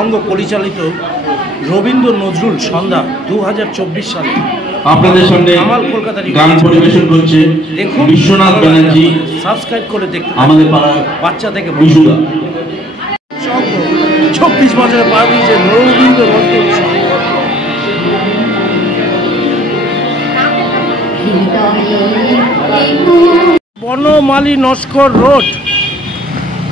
সংঘ পরিচালিত রবীন্দ্র নজরুল সন্ধ্যা 2024 সালে আপনাদের সামনে গান পরিবেশন করছে দেখুন বিশ্বনাথ ব্যানার্জি। সাবস্ক্রাইব করে দেখতে আমাদের পাড়ার বাচ্চা থেকে বিশুদা 24 বছরে পা দিয়েছে রবীন্দ্র নজরুল সংঘ। বনমালী নস্কর রোড,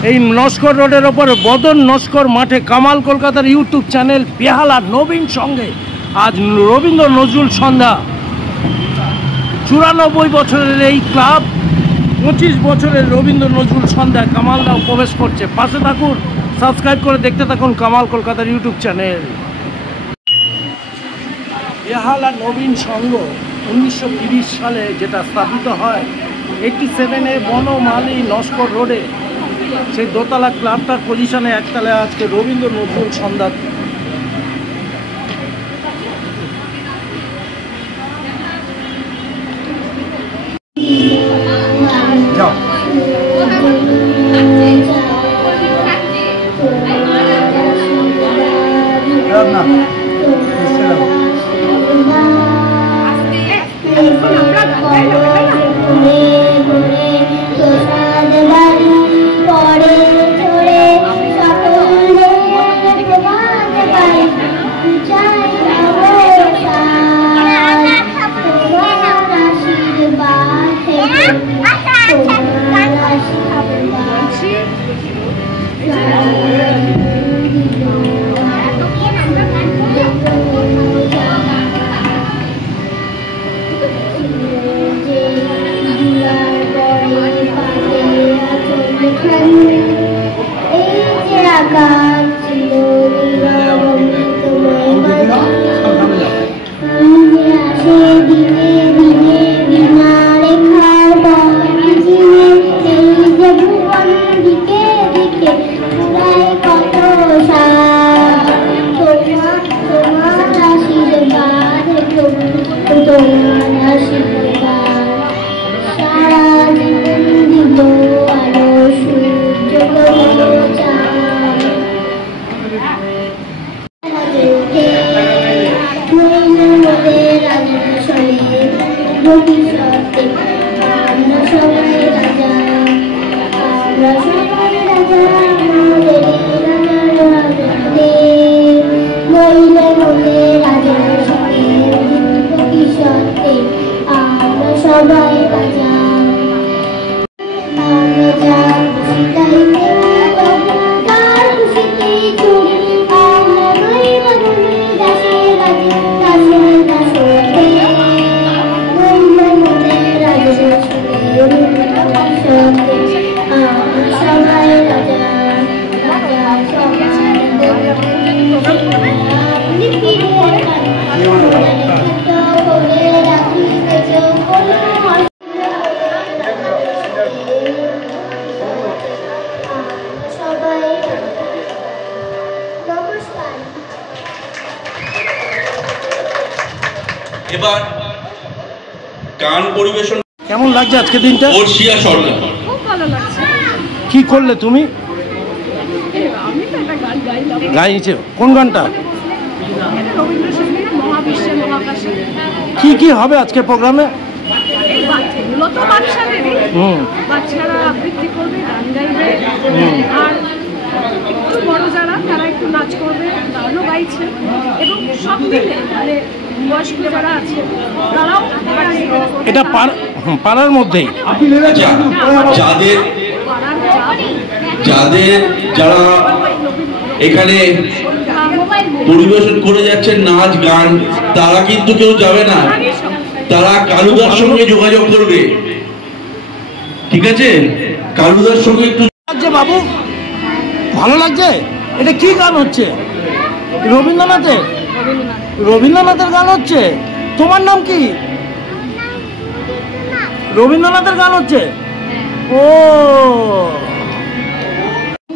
এই নস্কর রোডের ওপর বদন নস্কর মাঠে কামাল কলকাতার ইউটিউব চ্যানেল বেহালা নবীন সঙ্গে আজ রবীন্দ্র নজরুল সন্ধ্যা। 94 বছরের এই ক্লাব 25 বছরের রবীন্দ্র নজরুল সন্ধ্যায় কামালদাও প্রবেশ করছে। পাশে থাকুন, সাবস্ক্রাইব করে দেখতে থাকুন কামাল কলকাতার ইউটিউব চ্যানেল। বেহালা নবীন সংঘ 1930 সালে যেটা স্থাপিত হয় 87-এ বনমালী নস্কর রোডে, সেই দোতলা ক্লাবটার পজিশনে একতলায় আজকে রবীন্দ্র নজরুল সন্ধ্যা। এবার গান পরিবেশন কেমন লাগছে আজকে দিনটা? বর্ষিয়া সরকার খুব ভালো লাগছে। কি করলে তুমি? আমি তো একটা গান গাইলাম। গাইছে কোন গানটা? এটা রবীন্দ্রসঙ্গীত মহাবিশ্বে মহাকাশে। কি হবে আজকে প্রোগ্রামে? এই বাচ্চাগুলো তো বাচ্চাদেরই, বাচ্চারা আবৃত্তি করবে, গান গাইবে, আর একটু বড় যারা তারা একটু নাচ করবে, গানও গাইছে, এবং সব মিলে মানে বয়স্ক যারা আছে তারাও এটা পাড়ার মধ্যেই যারা এখানে পরিবেশন করে যাচ্ছেন নাচ গান, তারা কিন্তু কেউ যাবে না, তারা কালুদার সঙ্গে যোগাযোগ করবে। ঠিক আছে, কালুদার সঙ্গে একটু লাগছে বাবু, ভালো লাগছে। এটা কি গান হচ্ছে? রবীন্দ্রনাথের গান হচ্ছে। তোমার নাম কি? রবীন্দ্রনাথের গান হচ্ছে। ও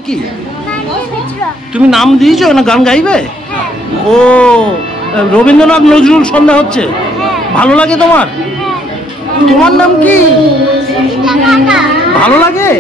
কি তুমি নাম দিয়েছো না গান গাইবে? ও রবীন্দ্রনাথ নজরুল সন্ধ্যা হচ্ছে, ভালো লাগে তোমার? তোমার নাম কি? ভালো লাগে?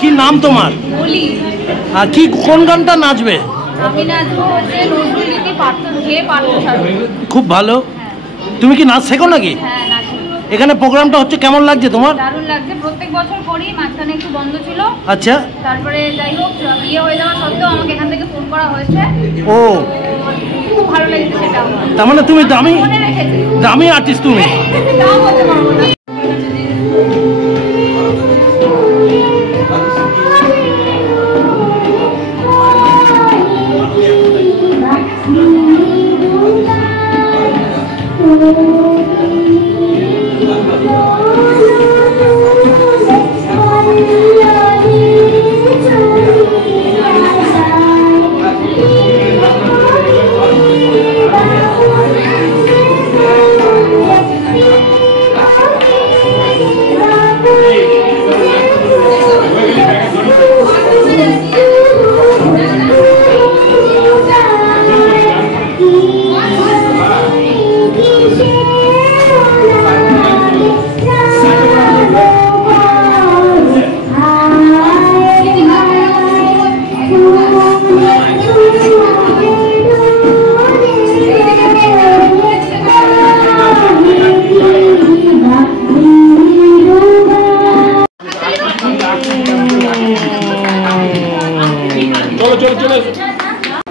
কি নাম তোমার? বলি আর কি কোন গানটা নাচবে? আমি নাচবো হচ্ছে নজরুলগীতি পার্থসারথী। খুব ভালো। তুমি কি নাচ শেখো নাকি? হ্যাঁ নাচবো। এখানে প্রোগ্রামটা হচ্ছে, কেমন লাগছে তোমার? দারুণ লাগছে, প্রত্যেক বছর করি, মাঝখানে একটু বন্ধ ছিল। আচ্ছা। তারপরে যাই হোক বিয়ে হয়ে যাওয়া সত্ত্বেও আমাকে এখান থেকে ফোন করা হয়েছে। ও খুব ভালো লেগেছে সেটাও। তার মানে তুমি দামি মনে রেখেছি। দামি আর্টিস্ট তুমি। তাও বলতে পারবো না।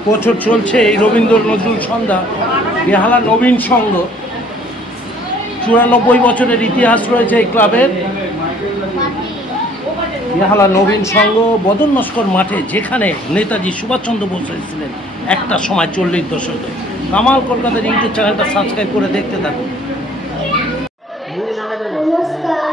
বছর চলছে এই রবীন্দ্র নজরুল সন্ধ্যা বেহালা নবীন সংঘ। 94 বছরের ইতিহাস রয়েছে এই ক্লাবের। বেহালা নবীন সংঘ বদন নস্কর মাঠে, যেখানে নেতাজি সুভাষচন্দ্র বোস ছিলেন একটা সময় 40 দশকে। কামাল কলকাতার ইউটিউব চ্যানেলটা সাবস্ক্রাইব করে দেখতে থাকুন। নমস্কার।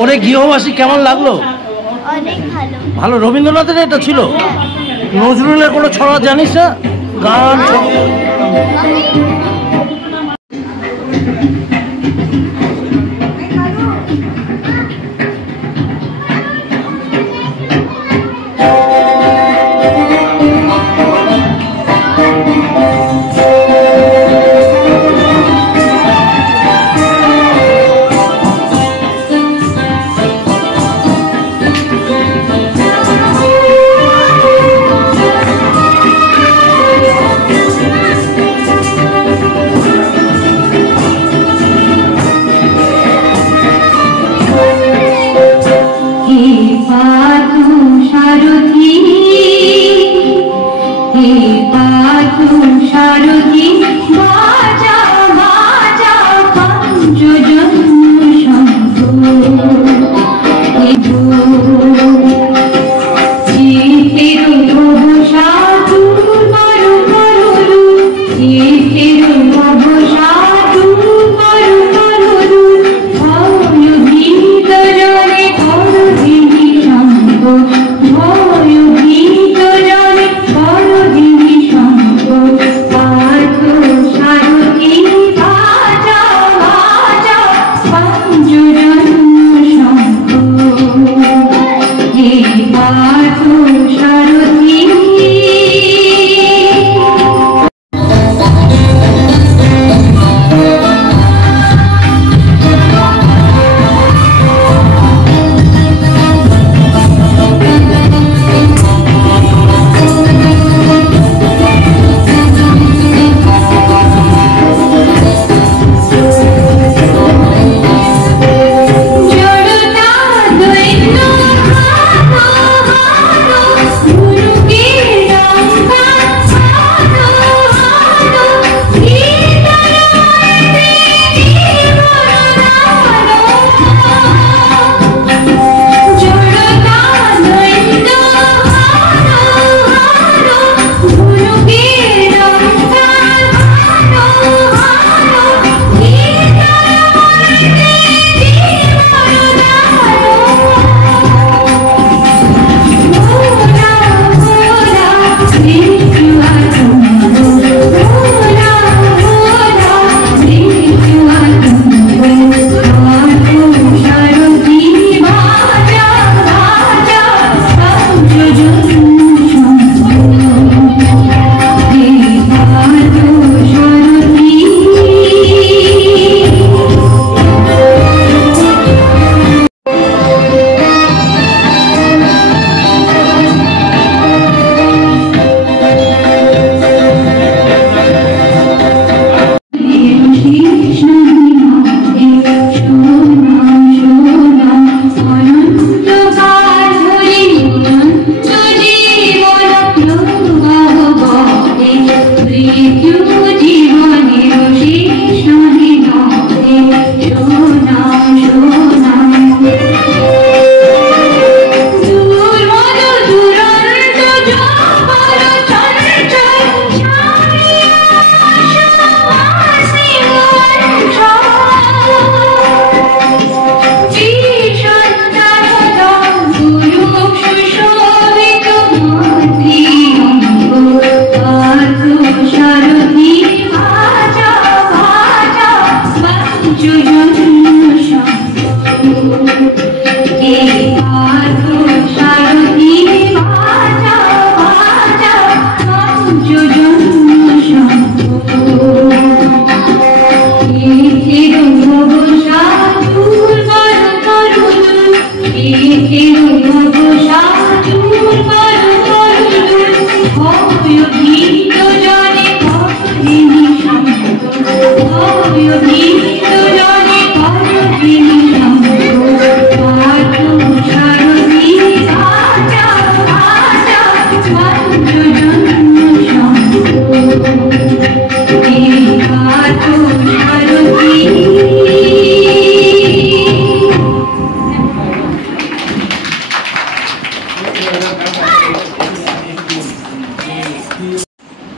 ওরে গৃহবাসী কেমন লাগলো? অনেক ভালো। ভালো। রবীন্দ্রনাথের এটা ছিল? নজরুলের কোনো ছড়া জানিস না? গান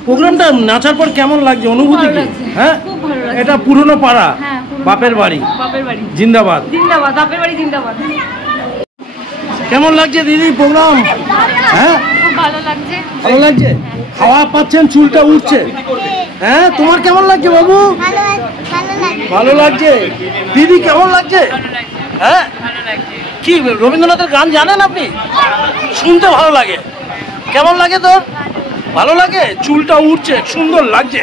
প্রোগ্রামটা নাচার পর কেমন লাগছে, অনুভূতি কি? হ্যাঁ, এটা পুরনো পাড়া, বাপের বাড়ি, জিন্দাবাদ, জিন্দাবাদ, বাপের বাড়ি জিন্দাবাদ। কেমন লাগছে দিদি প্রোগ্রাম? হ্যাঁ ভালো লাগছে। ভালো লাগছে, খাওয়া পাচ্ছেন, চুলটা উঠছে। হ্যাঁ তোমার কেমন লাগছে বাবু? ভালো লাগছে। দিদি কেমন লাগছে? হ্যাঁ কি রবীন্দ্রনাথের গান জানেন আপনি? শুনতে ভালো লাগে। কেমন লাগে তোর? ভালো লাগে, চুলটা উঠছে, সুন্দর লাগছে।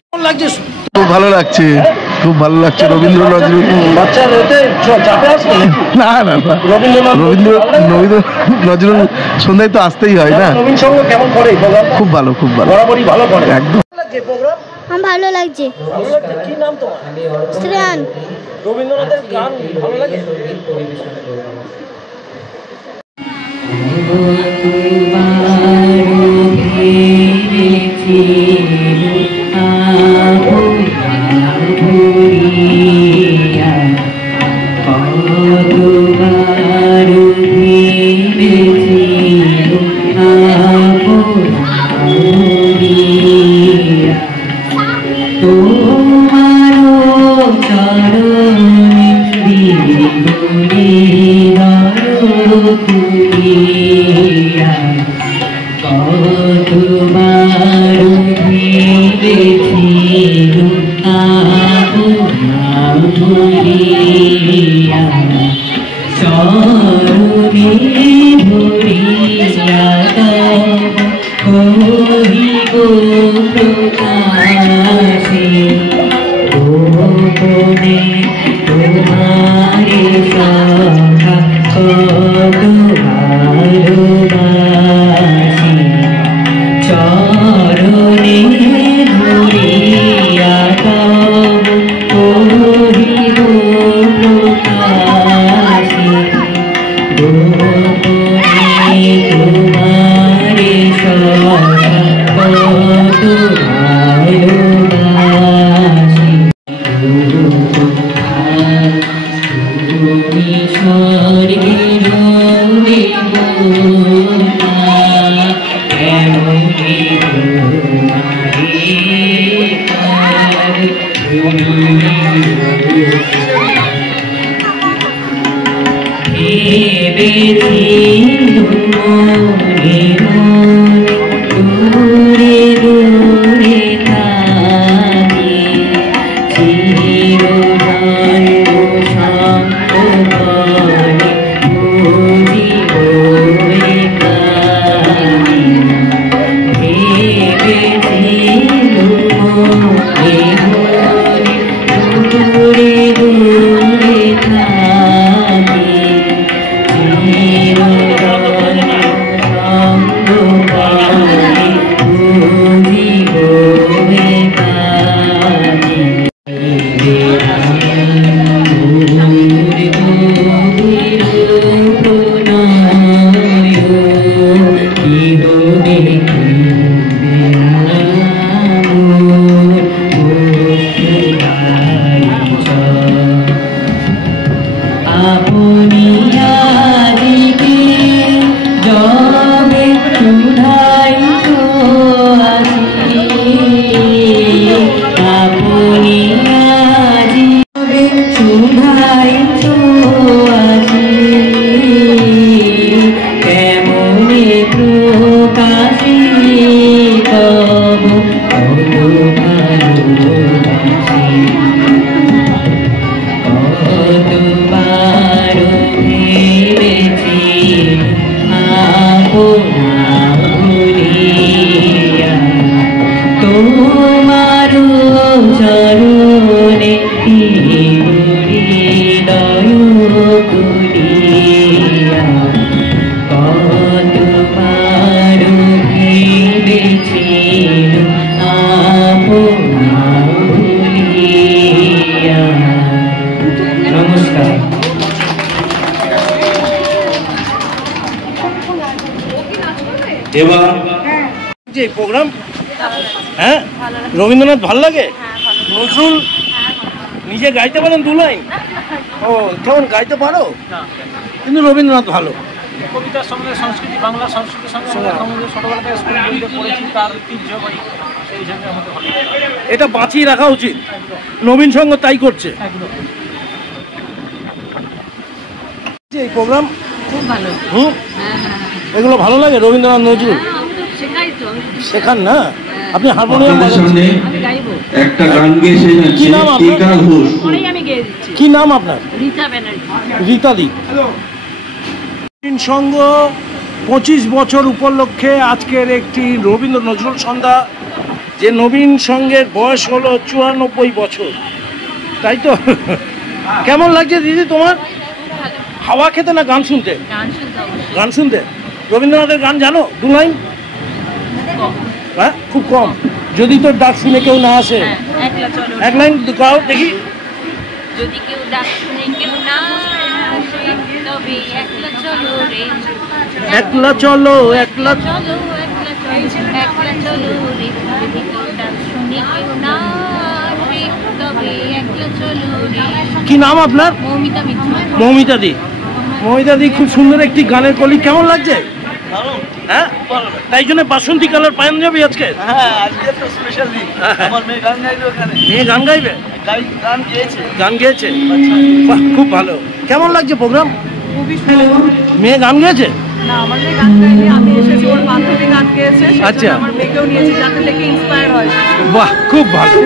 কেমন লাগছে? খুব ভালো লাগছে, খুব ভালো লাগছে। রবীন্দ্র নজরুল বাচ্চার এতে চাপে আসবে না না না, রবীন্দ্রনাথ রবীন্দ্র নজরুল সন্ধ্যায় তো আসতেই হয় না। নবীন সঙ্গ কেমন করে প্রোগ্রাম? খুব ভালো, খুব ভালো, বরাবরই ভালো করে। একদম। লাগছে প্রোগ্রাম? ভালো লাগছে। ভালো লাগছে। কি নাম তোমার? শ্রেয়ান। রবীন্দ্রনাথের গান ভালো লাগে? এবার যে প্রোগ্রাম, হ্যাঁ রবীন্দ্রনাথ ভালো লাগে? নজরুল নিজে গাইতে পারেন দু লাইন? ও কেমন গাইতে পারো? কিন্তু রবীন্দ্রনাথ ভালো। কবিতার সঙ্গে সংস্কৃতি, বাংলা সংস্কৃতির সঙ্গে আমাদের ছোটবেলা থেকে স্কুল বইতে পড়েছি, তার ঐতিহ্যবাহী, সেই জন্য আমাদের ভালো লাগে। এটা বাঁচিয়ে রাখা উচিত। নবীন সংঘ তাই করছে। একদম। এই প্রোগ্রাম খুব ভালো। হুম, হ্যাঁ হ্যাঁ এগুলো ভালো লাগে রবীন্দ্রনাথ নজরুল? হ্যাঁ, আমি তো শেখাই তো, আমি তো শেখান না? আপনি হারমোনিয়াম আপনাদের বাজাচ্ছেন? সামনে আমি গাইবো। একটা গান গেয়ে যাচ্ছে কি নাম আপনার? টিকা ঘোষ। পরেই আমি গেয়ে দিচ্ছি। কি নাম আপনার? রীতা ব্যানার্জি। রীতাদি। নবীন সংঘ 25 বছর উপলক্ষে আজকের একটি রবীন্দ্র নজরুল সন্ধ্যা, যে নবীন সংঘের বয়স হলো 94 বছর, তাই তো? কেমন লাগছে দিদি তোমার? হাওয়া খেতে না গান শুনতে? গান শুনতে অবশ্যই। গান শুনতে। রবীন্দ্রনাথের গান জানো 2 লাইন? হ্যাঁ, খুব কম। যদি তোর ডাক শুনে কেউ না আসে, হ্যাঁ, একলা চলো। 1 লাইন গাও দেখি। যদি কেউ ডাক শুনে কেউ না আসে, তবে একলা চলো রে। একলা চলো, একলা চলো, একলা চলো, একলা চলো রে। যদি কেউ ডাক শুনে কেউ না আসে, তবে একলা চলো রে। কি নাম আপনার? মৌমিতা মিত্র। মৌমিতা দি। মৌমিতা দি, খুব সুন্দর একটি গানের কলি। কেমন লাগছে? হ্যাঁ, তাই জন্য বাসন্তী কালার পাঞ্জাবি আজকে? হ্যাঁ, আজকে তো স্পেশাল দিন। আমার মেয়ে গান গাইলো ওখানে। মেয়ে গান গাইবে? গান গেয়েছে। গান গেয়েছে? বাহ, খুব ভালো। কেমন লাগছে প্রোগ্রাম? খুবই ভালো। মেয়ে গান গেয়েছে? না, আমার মেয়ে গান গাইনি, আমি এসেছি ওর বান্ধবী গান গেয়েছে, আচ্ছা। আমার মেয়েকেও নিয়েছি যাতে দেখে ইন্সপায়ার হয়। বাহ, খুব ভালো।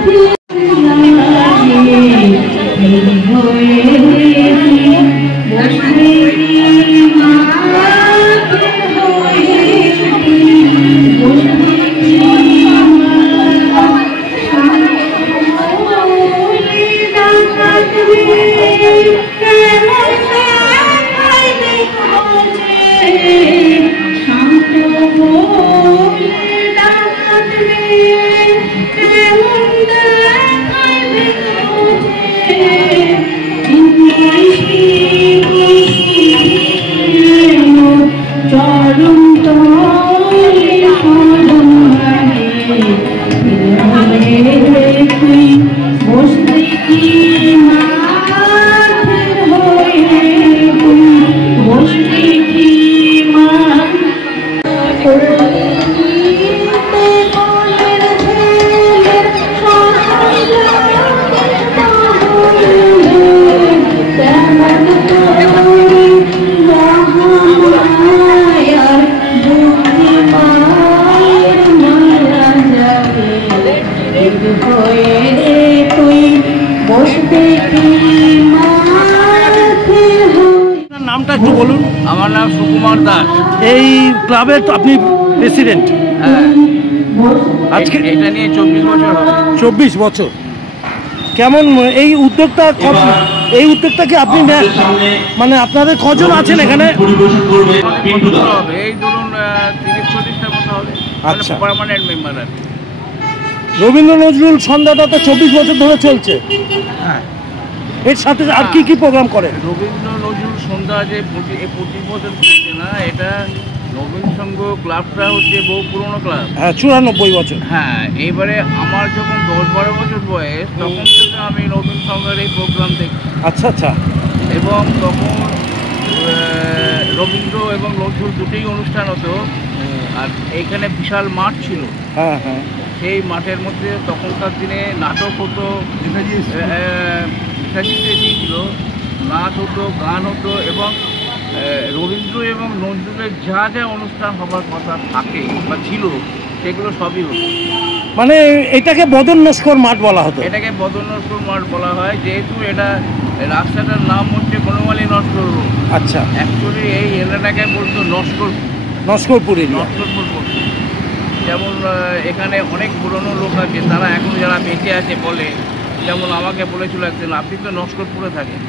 নামটা একটু বলুন। আমার নাম সুকুমার দাস। এই ক্লাবের তো আপনি প্রেসিডেন্ট? হ্যাঁ, আজকে এটা নিয়ে 24 বছর হবে। 24 বছর। কেমন এই উদ্যোগটা? এই উদ্যোগটাকে আপনি আপনাদের সামনে মানে আপনাদের কজন আছেন এখানে? পরিবেশন করবে পিন্টু দা। হবে এই ধরুন 30-40টার মতো হবে। আচ্ছা। পার্মানেন্ট মেম্বার আর কি। রবীন্দ্র নজরুল সন্ধ্যাটা তো 24 বছর ধরে চলছে। হ্যাঁ, এর সাথে আর কি কি প্রোগ্রাম করেন? রবীন্দ্র নজরুল সন্ধ্যা যে 25 বছর চলছে না, এটা নবীন সংঘ ক্লাবটা হচ্ছে বহু পুরনো ক্লাব। হ্যাঁ, 94 বছর। হ্যাঁ, এইবারে আমার যখন 10-12 বছর বয়স, তখন থেকে আমি নবীন সংঘের এই প্রোগ্রাম দেখি। আচ্ছা আচ্ছা। এবং তখন রবীন্দ্র এবং নজরুল দুটোই অনুষ্ঠান হতো। আর এইখানে বিশাল মাঠ ছিল। হ্যাঁ হ্যাঁ। সেই মাঠের মধ্যে তখনকার দিনে নাটক হতো, নেতাজি ছিল, নাচ হতো, গান হতো, এবং রবীন্দ্র এবং নজরুলের যা যা অনুষ্ঠান হবার কথা থাকে বা ছিল, সেগুলো সবই হতো। মানে এটাকে বদন নস্কর মাঠ বলা হতো? এটাকে বদনস্কর মাঠ বলা হয়, যেহেতু এটা রাস্তাটার নাম হচ্ছে বনমালী নস্কর রোড। আচ্ছা। অ্যাকচুয়ালি এই এলাকাকে বলতো নস্করপুর এরিয়া। নস্করপুর বলতো। যেমন এখানে অনেক পুরনো লোক আছে, তারা এখন যারা বেঁচে আছে বলে, যেমন আমাকে বলেছিল একদিন, আপনি তো নস্করপুরে থাকেন,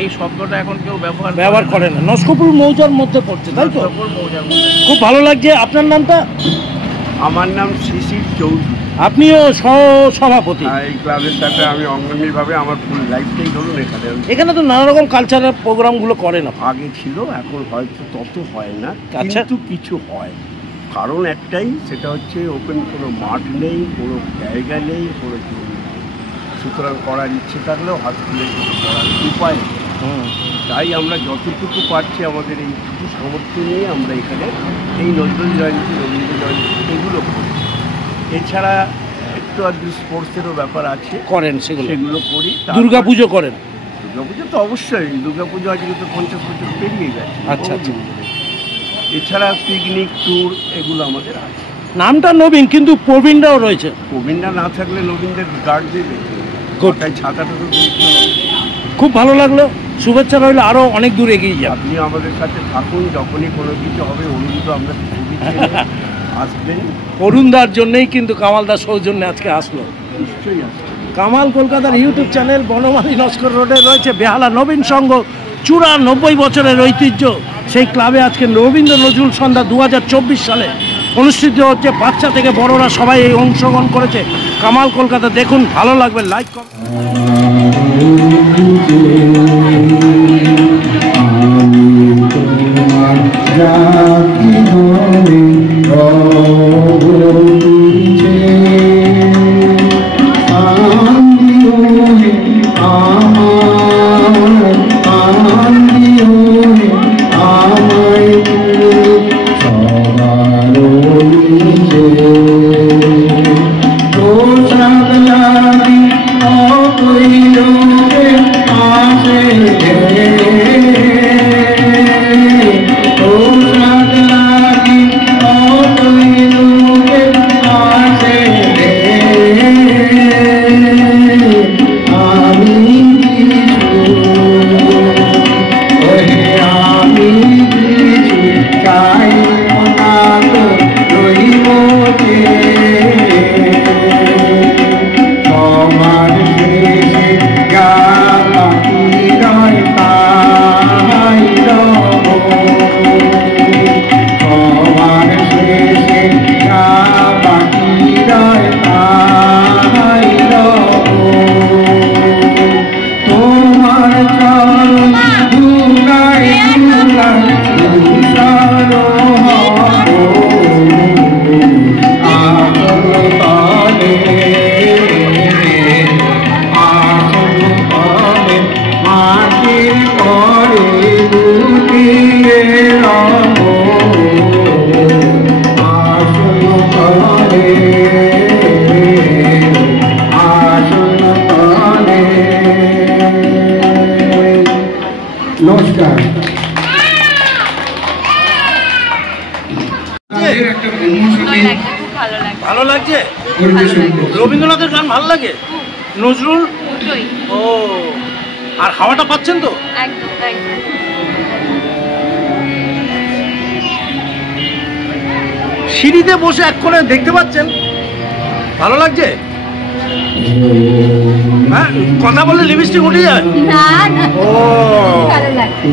এই শব্দটা এখন কেউ ব্যবহার করে না। নস্করপুর মৌজার মধ্যে পড়ছে, তাই তো? নস্করপুর মৌজার মধ্যে। খুব ভালো লাগছে। আপনার নামটা? আমার নাম শিশির চৌধুরী। আপনিও সভাপতি? এই ক্লাবের সাথে আমি অঙ্গনভাবে আমার ফুল লাইফটাই ধরুন এখানে। এখানে তো নানা রকম কালচারাল প্রোগ্রামগুলো করেন আপনি? আগে ছিল, এখন হয়তো তত হয় না, আচ্ছা। কিন্তু কিছু হয়। কারণ একটাই, সেটা হচ্ছে ওপেন কোনো মাঠ নেই, কোনো জায়গা নেই, কোনো জমি নেই। সুতরাং করার ইচ্ছে থাকলেও হাত খুলে কিছু করার উপায় নেই। তাই আমরা যতটুকু পারছি আমাদের এইটুকু সামর্থ্য নিয়ে আমরা এখানে এই নজরুল জয়ন্তী, রবীন্দ্র জয়ন্তী এগুলো করি। এছাড়া একটু আধটু স্পোর্টসেরও ব্যাপার আছে, করেন? সেগুলো করি। দুর্গা পুজো করেন? দুর্গাপুজো তো অবশ্যই, দুর্গাপুজো আজকে তো 50 বছর পেরিয়ে গেছে। আচ্ছা, আচ্ছা। এছাড়া পিকনিক ট্যুর এগুলো আমাদের আছে। নামটা নবীন, কিন্তু প্রবীণরাও রয়েছে। প্রবীণরা না থাকলে নবীনদের গার্ড দেবে, গোটায় ছাতাটা তো দিতে হবে। খুব ভালো লাগলো, শুভেচ্ছা রইল, আরও অনেক দূর এগিয়ে যাবে। আপনি আমাদের সাথে থাকুন, যখনই কোনো কিছু হবে অরুণ তো আমরা খুবই চেনে, আসবেন। অরুণদার জন্যই কিন্তু কামালদার সৌজন্যে আজকে আসলো। নিশ্চয়ই আসবেন। কামাল কলকাতার ইউটিউব চ্যানেল বনমালী নস্কর রোডে রয়েছে বেহালা নবীন সংঘ, 94 বছরের ঐতিহ্য। সেই ক্লাবে আজকে রবীন্দ্র নজরুল সন্ধ্যা 2024 সালে অনুষ্ঠিত হচ্ছে। বাচ্চা থেকে বড়রা সবাই এই অংশগ্রহণ করেছে। কামাল কলকাতা দেখুন, ভালো লাগবে, লাইক করুন। নমস্কার। ভালো লাগছে? রবীন্দ্রনাথের গান ভালো লাগে? নজরুল? ও, আর হাওয়াটা পাচ্ছেন তো? সিঁড়িতে বসে এক করে দেখতে পাচ্ছেন, ভালো লাগছে? হ্যাঁ, কথা বললে লিপস্টিক উঠে যায়? ও, ভালো লাগছে।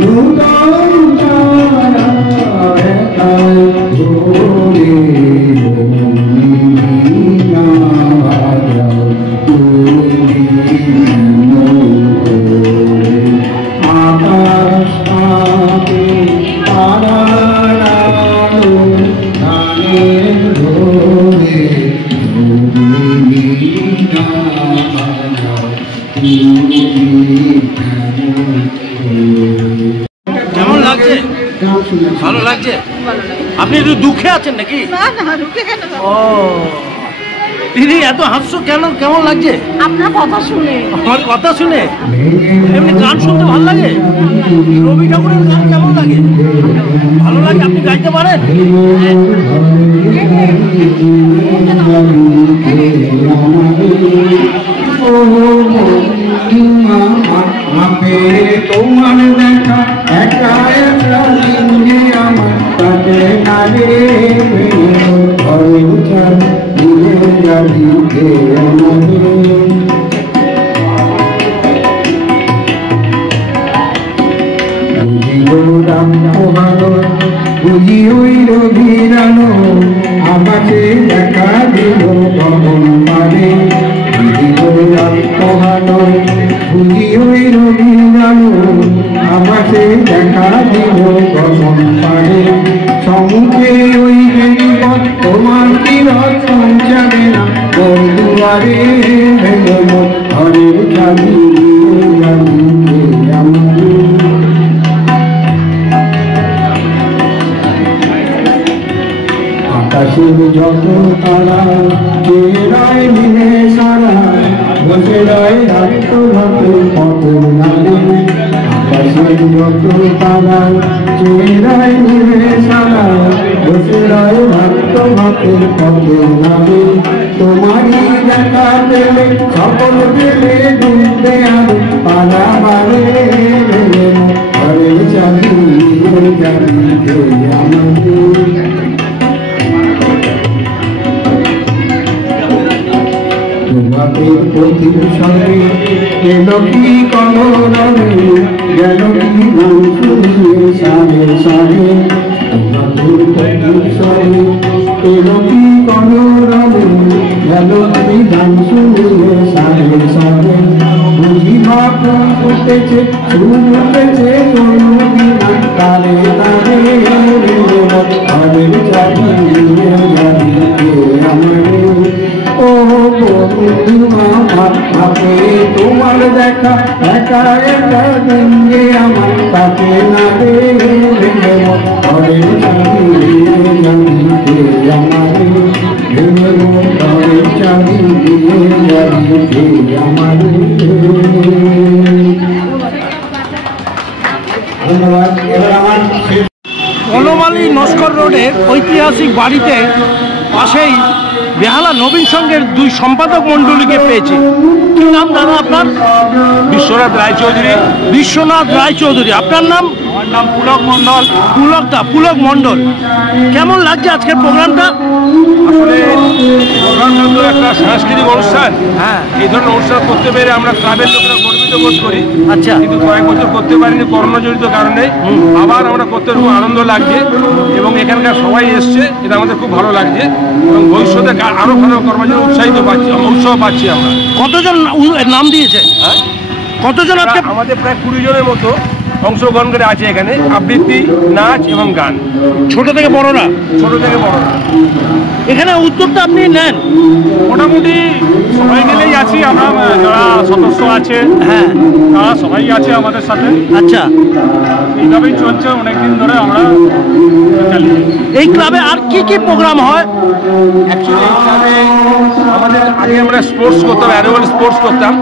নূতন তারা দেখায় ভোরে রঙিনা যাও তুমি আকাশ পাবে তারার আলো গানের ভোরে রঙিনা যাও তুমি কেমন লাগছে? ভালো লাগছে। আপনি একটু দুঃখে আছেন নাকি? ও দিদি এত হাসছো কেন? কেমন লাগছে আপনার কথা শুনে? আমার কথা শুনে? এমনি গান শুনতে ভালো লাগে? রবি ঠাকুরের গান কেমন লাগে? ভালো লাগে। আপনি গাইতে পারেন? তোমার দেখা একা একা দিনে আমার তাকে নারে দিলে যাবি আমাদের বুঝি ওই রবিরানো আমাকে দেখা দিল ভবন পারে বুঝি ওই রবিরানো আমাকে দেখা দিল ভবন পারে সমুখে ওই বেরিপথ তোমার তীরথ পৌঁছাবে না ওর দুয়ারে ভেঙে ঘরের চাবি আকাশের যত তারা কেরায় মিলে সারা বসে রয় রাত ভাবে কত নালে আকাশের যত তারা কেরায় মিলে সারা বসে রয় রাত ভাবে কত নালে তোমারই দেখা পেলে সকল পেলে ডুববে আর পালা মারে ঘরের চাবি যাবি আমাদের তোমাদের প্রতির সঙ্গে গেল কি কলরবে গেল কি গান শুনিয়ে সারে সারে তোমাদের প্রতির সঙ্গে গেল কি কলরবে গেল কি গান শুনিয়ে সারে সারে বুঝি ভাব উঠেছে শুনতেছে কোনদিন তারে তারে ঘরের চাবি যাবি আমাদের ও তোমার দেখা একা একা দিনে আমার তাকে না রে ঘরের চাবি যাবি আমাদের ঘরের চাবি যাবি আমাদের ধন্যবাদ। এবার আমার বনমালী নস্কর রোডের ঐতিহাসিক বাড়িতে পাশেই বেহালা নবীন সংঘের দুই সম্পাদক মণ্ডলীকে পেয়েছি। কি নাম দাদা আপনার? বিশ্বনাথ রায়চৌধুরী। বিশ্বনাথ রায়চৌধুরী। আপনার নাম? আমার নাম পুলক মণ্ডল। পুলক মণ্ডল। কেমন লাগছে আজকের প্রোগ্রামটা? আসলে প্রোগ্রামটা তো একটা সাংস্কৃতিক অনুষ্ঠান। হ্যাঁ, এই ধরনের অনুষ্ঠান করতে পেরে আমরা ক্লাবের লোকেরা গর্বিত বোধ করি। আচ্ছা। কিন্তু কয়েক বছর করতে পারিনি করোনাজনিত কারণে। আবার আমরা করতে খুব আনন্দ লাগছে এবং এখানকার সবাই এসছে, এটা আমাদের খুব ভালো লাগছে এবং ভবিষ্যতে আরো ভালো করবার জন্য উৎসাহ পাচ্ছি আমরা। কতজন নাম দিয়েছে? হ্যাঁ, কতজন? আমাদের প্রায় 20 জনের মতো অংশগ্রহণ করে আছে এখানে, আবৃত্তি, নাচ এবং গান। ছোট থেকে বড়রা? ছোট থেকে বড়রা। এখানে উদ্যোগটা আপনি নেন? মোটামুটি সবাই মিলেই আছি আমরা, যারা সদস্য আছে হ্যাঁ তারা সবাই আছে আমাদের সাথে। আচ্ছা, এইভাবেই চলছে অনেকদিন ধরে আমরা চালিয়ে। এই ক্লাবে আর কি কি প্রোগ্রাম হয়? অ্যাকচুয়ালি এই ক্লাবে আমাদের আগে আমরা স্পোর্টস করতাম, অ্যানুয়াল স্পোর্টস করতাম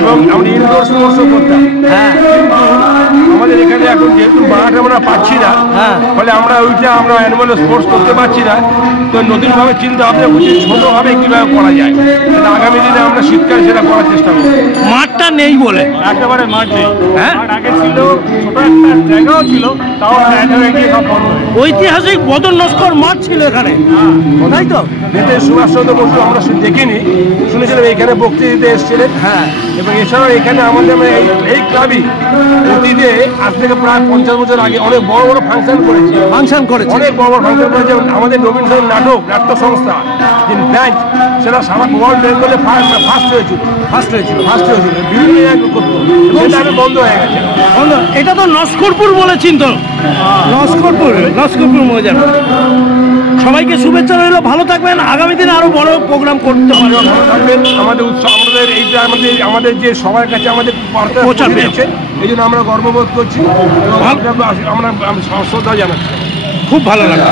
এবং আমরা ইনডোর স্পোর্টসও করতাম। হ্যাঁ, আমাদের এখানে এখন যেহেতু মাঠ আমরা পাচ্ছি না, ফলে আমরা অ্যানুয়াল স্পোর্টস করতে পারছি না। তো নতুনভাবে চিন্তা ভাবনা করছি ছোটোভাবে কীভাবে করা যায়। আগামী দিনে আমরা শীতকালে সেটা করার চেষ্টা করব। মাঠটা নেই বলে? একেবারে মাঠ নেই। হ্যাঁ, আগে ছিল, ছোটো একটা জায়গাও ছিল, তাও গিয়ে সব বন্ধ হয়ে। ঐতিহাসিক বদন নস্কর মাঠ ছিল এখানে, তাই তো? নেতাজি সুভাষচন্দ্র বসু আমরা দেখিনি, শুনেছিলাম এইখানে বক্তৃতা দিতে এসেছিলেন। হ্যাঁ, এবং এছাড়াও এখানে আমাদের এই ক্লাবই অতীতে আজ থেকে প্রায় 50 বছর আগে অনেক বড় বড় ফাংশন করেছে অনেক বড় বড় ফাংশন করেছে। আমাদের নবীন সাহেব নাট্য সংস্থা যে ব্রাঞ্চ সেটা সারা ওয়ার্ল্ড বেঙ্গলে ফার্স্ট হয়েছিল বিভিন্ন জায়গায় করতো, সেটা আমি বন্ধ হয়ে গেছে। এটা তো নস্করপুর বলে চিনতো, নস্করপুর ময়দান। সবাইকে শুভেচ্ছা রইল, ভালো থাকবেন, আগামী দিনে আরো বড় প্রোগ্রাম করতে পারবেন। আমাদের উৎসব আমাদের এইটা আমাদের যে সবার কাছে আমাদের বার্তা পৌঁছে দিচ্ছে, এই জন্য আমরা গর্ববোধ করছি, আমরা শ্রদ্ধা জানাচ্ছি। খুব ভালো লাগে।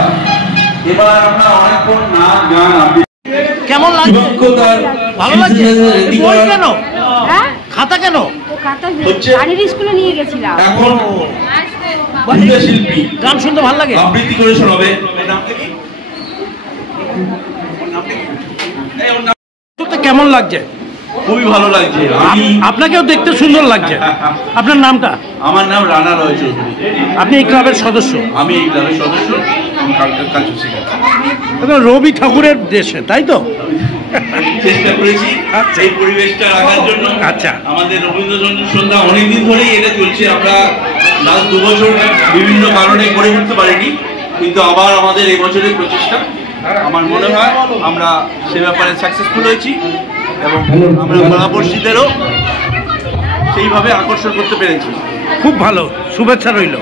এবার আমরা অনেকক্ষণ নাচ গান কেমন লাগছে? ভালো লাগছে। বই কেন? খাতা কেন? বাড়ির স্কুলে নিয়ে গেছিলাম। এখন শিল্পী গান শুনতে ভালো লাগে, আবৃত্তি করে শোনাবে। কেমন লাগছে? খুবই ভালো লাগছে। আপনাকেও দেখতে সুন্দর লাগছে। আপনার নামটা? আমার নাম রানা রয় চৌধুরী। আপনি এই ক্লাবের সদস্য? আমি এই ক্লাবের সদস্য। রবি ঠাকুরের দেশে, তাই তো? চেষ্টা করেছি সেই পরিবেশটা রাখার জন্য। আচ্ছা, আমাদের রবীন্দ্রজয়ন্তী সন্ধ্যা অনেকদিন ধরেই এটা চলছে। আমরা লাস্ট 2 বছর বিভিন্ন কারণে করে উঠতে পারিনি, কিন্তু আবার আমাদের এই বছরের প্রচেষ্টা, আমার মনে হয় আমরা সে ব্যাপারে সাকসেসফুল হয়েছি এবং আমরা পাড়াপড়শিদেরও সেইভাবে আকর্ষণ করতে পেরেছি। খুব ভালো, শুভেচ্ছা রইল।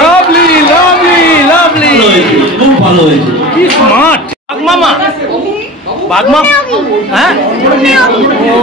Lovely, lovely, lovely. খুব ভালো হয়েছে। কি স্মার্ট। বাগমামা, বাগমামা, হ্যাঁ? ও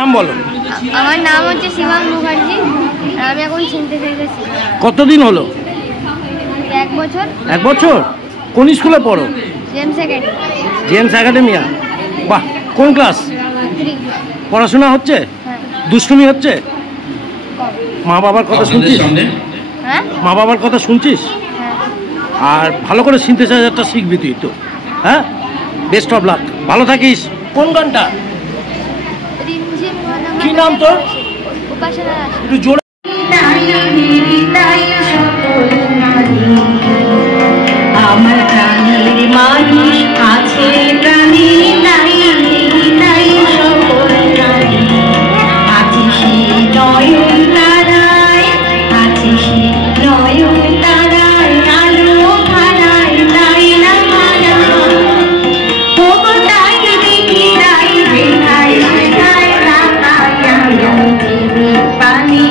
নাম বলো। আমার নাম হচ্ছে শিবাং মুখার্জি, আমি এখন চিনতে চাইতেছি। কতদিন হলো? 1 বছর। 1 বছর? কোন স্কুলে পড়ো? James academy. জেমস একাডেমিয়া, বাহ। কোন ক্লাস? 3। পড়াশোনা হচ্ছে? হ্যাঁ। দুষ্টুমি হচ্ছে? মা বাবার কথা শুনছিস? হ্যাঁ, মা বাবার কথা শুনছিস? হ্যাঁ। আর ভালো করে সিনথেসাইজারটা শিখবি তুই তো, হ্যাঁ? বেস্ট অফ লাক, ভালো থাকিস। কোন গানটা? কি নাম তোর? উপাসনা। একটু জোরে। আমার প্রাণের মানুষ আছে, প্রাণী নাই নাই সকল নারী আছে, সে নয়ন তারায় আছে, সে নয়ন তারায় আলো ভাড়ায় তাই না ভাড়া তবু তাই দেখি তাই বেখায় শেখায় রাখায় পানি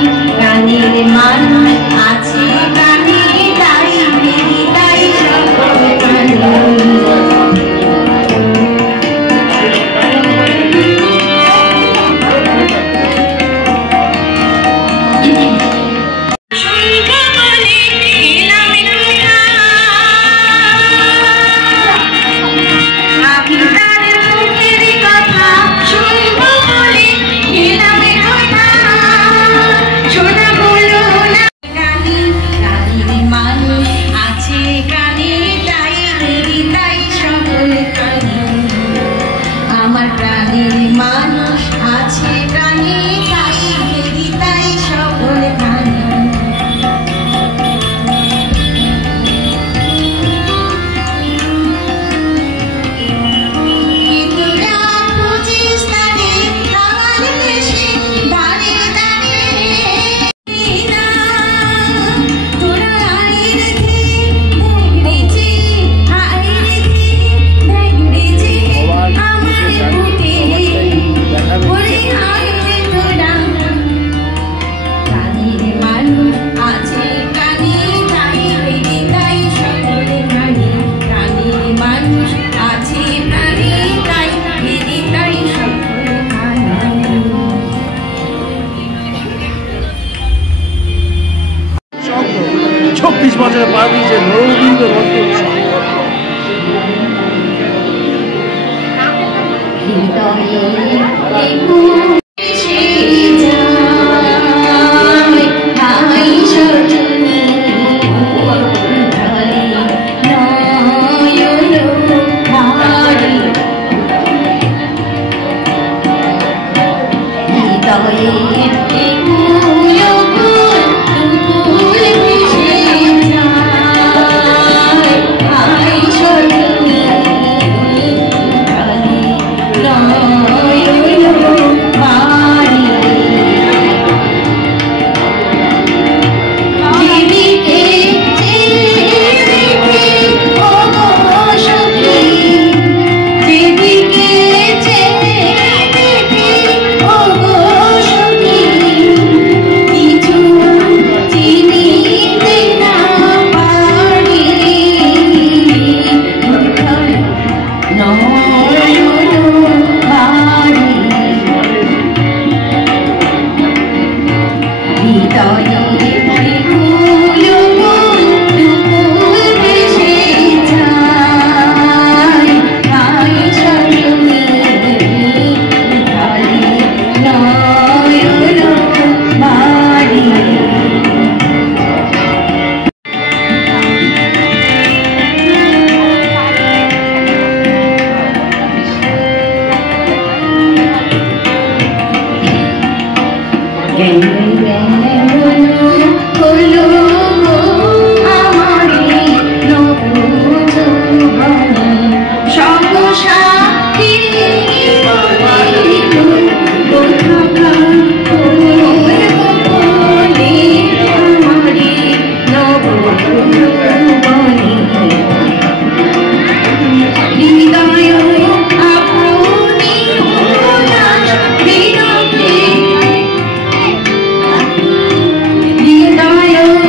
Hidayah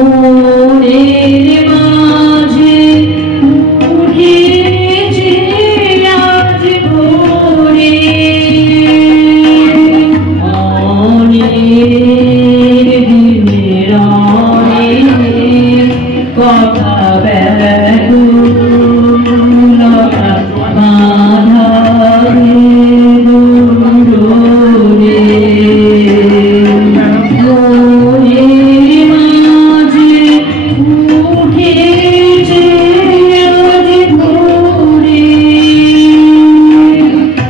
মনের মাঝে উঠেছে আজ ভোরে অনেক দিনের অনেক কথা ব্যাকুলতা বাঁধাবে দূরে মনের মাঝে উঠেছে আজ ভোরে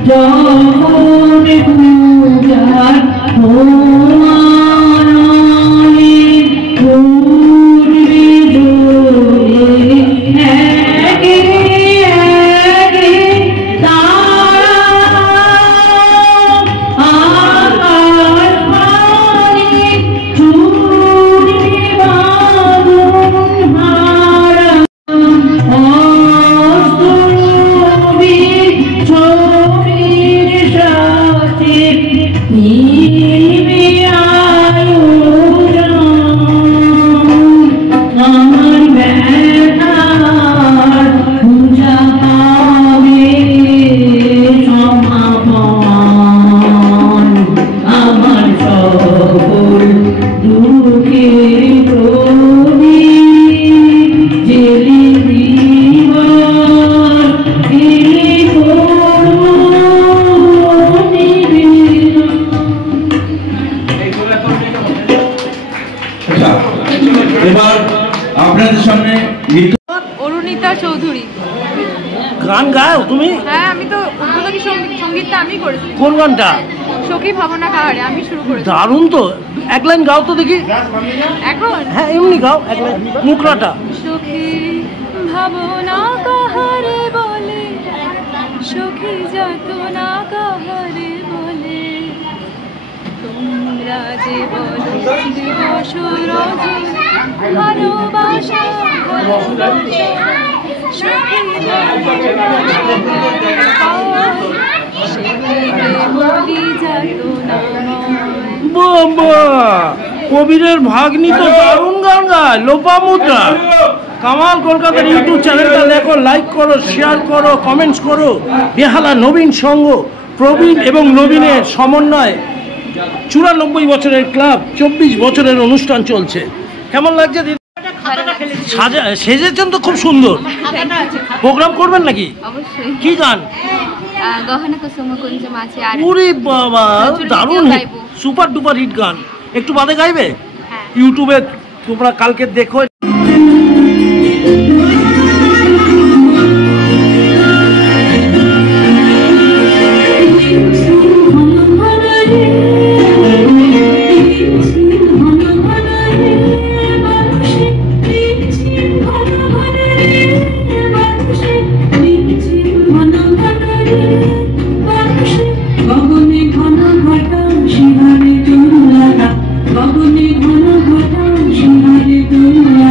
যখন পূজার হোমানলে পূর্বে জোরে একে একে তারা আকাশ পানে ছুটে বাঁধন হারা অস্তরবীর ছবির সাথে মিলবে আয়োজন আমার ব্যথার পূজা পাবে সমাপন আমার সকল দুঃখের প্রদীপ জেলে দিবার এলে করব নিবেদন। আচ্ছা, এবার আপনাদের সামনে অরুণিতা চৌধুরী। গান গাও তুমি? হ্যাঁ, আমি তো উদ্বোধনী সঙ্গীতটা আমি করেছি। কোন গানটা? সখী ভাবনা কাহারে আমি শুরু করেছি। দারুণ তো, এক লাইন গাও তো দেখি। এখন হ্যাঁ এমনি গাও এক লাইন, মুখরাটা। সখী ভাবনা কাহারে বলে, সখী যাতনা কাহারে বলে, তোমরা যে বলো দিবস রজনী ভালোবাসা সখী বলি যাতনা বাবা, কবিরের ভাগ্নি তো দারুণ গান গায়, লোপামুদ্রা। কামাল কলকাতার ইউটিউব চ্যানেলটা দেখো, লাইক করো, শেয়ার করো, কমেন্টস করো। বেহালা নবীন সংঘ, প্রবীণ এবং নবীনের সমন্বয় 94 বছরের ক্লাব, 24 বছরের অনুষ্ঠান চলছে। কেমন লাগছে দিদি? সেজেছেন তো খুব সুন্দর। প্রোগ্রাম করবেন নাকি? অবশ্যই। কি গান? গহনা কুসুম কুঞ্জ মাঝে আর ওরে বাবা, দারুণ হিট, সুপার ডুপার হিট গান। একটু বাদে গাইবে? ইউটিউবে তোমরা কালকে দেখো। গগনে ঘন ঘটা শিহারে দুর্লভা, গগনে ঘন ঘটা শিহারে দুর্লভা।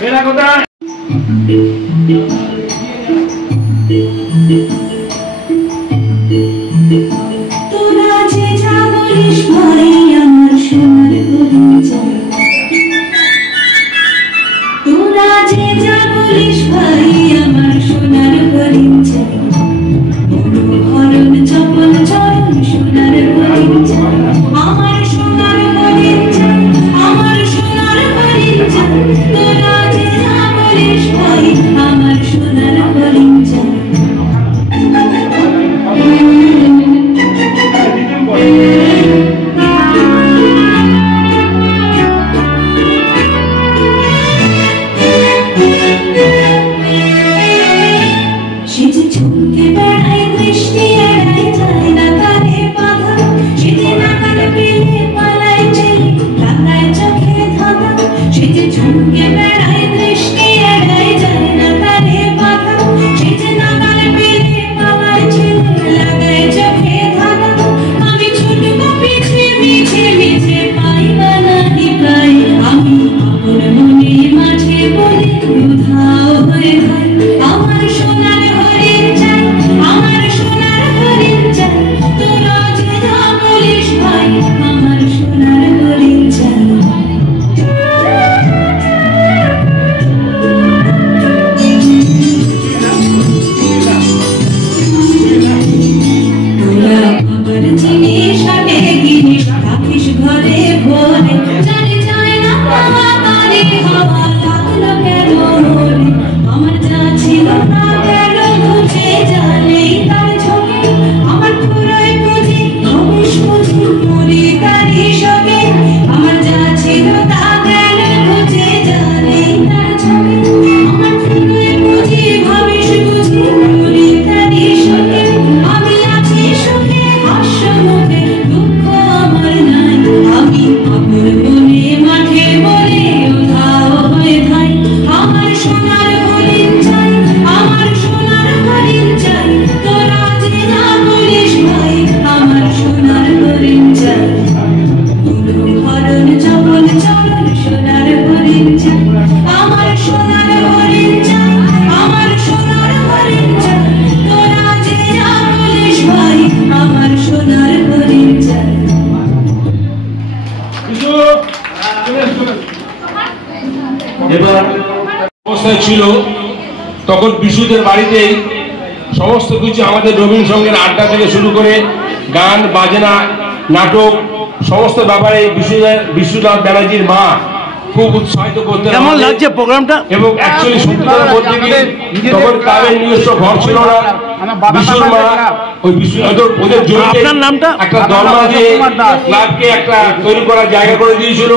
বেড়া কোথায়? তোরা যে যা বলিস ভাই আমার সোনার পরিচয়, তোরা যে যা বলিস ভাই আমার সোনার পরিচয়, হরণ চপল চরণ সোনার পরিচয়, আমার সোনার পরিচয়, আমার সোনার পরিচয়, তোরা যে যা বলিস ভাই আমার সোনার পরিচয়। সে যে চুমকে বেড়ায় বৃষ্টি এড়ায় যায় না কানে বাধা, সে যে নাগাল পেলে পালায় চেলে লাগায় চোখে ধাঁধা, সে যে চুমকে বেড়ায় বৃষ্টি এড়ায় যায় না কানে বাধা, সে যে নাগাল পেলে পালায় চেলে লাগায় চোখে ধাঁধা। আমি ছুটবো পিছে মিছে মিছে পাই বা নাহি পাই, আমি আপন মনে মাঝে বলে উধাও হয়ে যাই। আমার সোনার হরিণ চাই, আমার সোনার হরিণ চাই, তোরা যে যা বলিস ভাই আমার সোনার হরিণ চাই। তোরা খবর জিনিস হাটে জিনিস রাখিস ঘরে ভরে, জানি যায় না পাওয়া তারি হওয়া লাগলো কেন মরে, আমার যা ছিল না গেল বুঝে জানে তার ঝোঁকে, আমার খুঁড়োয় বুঝি হবিস বুঝি মরি তারি শোকে, আমার যা ছিল তা গেল বুঝে জানে তার ঝোঁকে, আমার খুঁড়োয় বুঝি হবিস বুঝি মরি তারি শোকে, আমি আছি সুখে হাস্য মুখে দুঃখ আমার নাই, আমি আপন মনে মাঠে বলে উধাও হয়ে যাই। আমার সোনার হরিণ চাই, আমার সোনার হরিণ চাই, তোরা যে যা বলিস ভাই আমার সোনার হরিণ চাই। হরণ চপল চরণ সোনার হরিণ চাই, আমার সোনার হরিণ চাই, আমার সোনার হরিণ চাই, তোরা যে যা বলিস ভাই আমার সোনার হরিণ চাই। এবার অবস্থায় ছিল তখন বিশুদের বাড়িতেই সমস্ত কিছু আমাদের রবীন্দ্র সঙ্গের আড্ডা থেকে শুরু করে গান বাজনা নাটক সমস্ত ব্যাপারে বিশ্বনাথ ব্যানার্জির মা খুব উৎসাহিত করতেন। কেমন লাগছে প্রোগ্রামটা? এবং অ্যাকচুয়ালি সত্যি কথা বলতে গিয়ে তখন তাদের নিজস্ব ঘর ছিল না, বিশুর মা ওই ওদের জমিতে একটা দরমা দিয়ে ক্লাবকে একটা তৈরি করার জায়গা করে দিয়েছিল,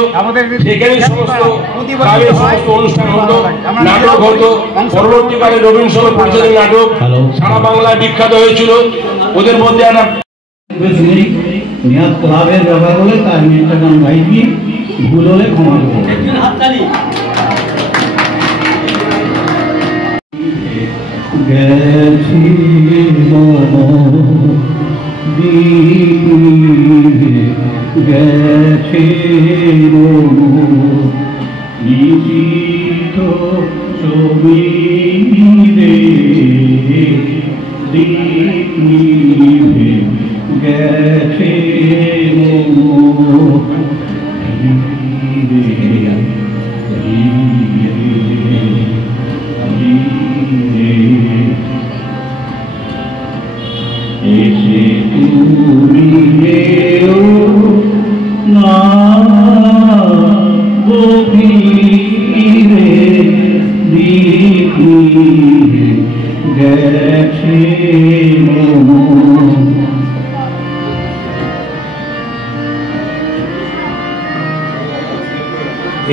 সেখানে সমস্ত ক্লাবের সমস্ত অনুষ্ঠান হতো, নাটক হতো। পরবর্তীকালে রবীন্দ্র সঙ্গে পরিচালিত নাটক সারা বাংলায় বিখ্যাত হয়েছিল। ওদের মধ্যে একটা নিয়াদ ক্লাবের ব্যাপার বলে তার আমি একটা গান গাইছি, ভুল হলে ক্ষমা করবো। গেছি গেছে নিজিত ছবি রে গেছে এসে তুমি না গভীরে গেছে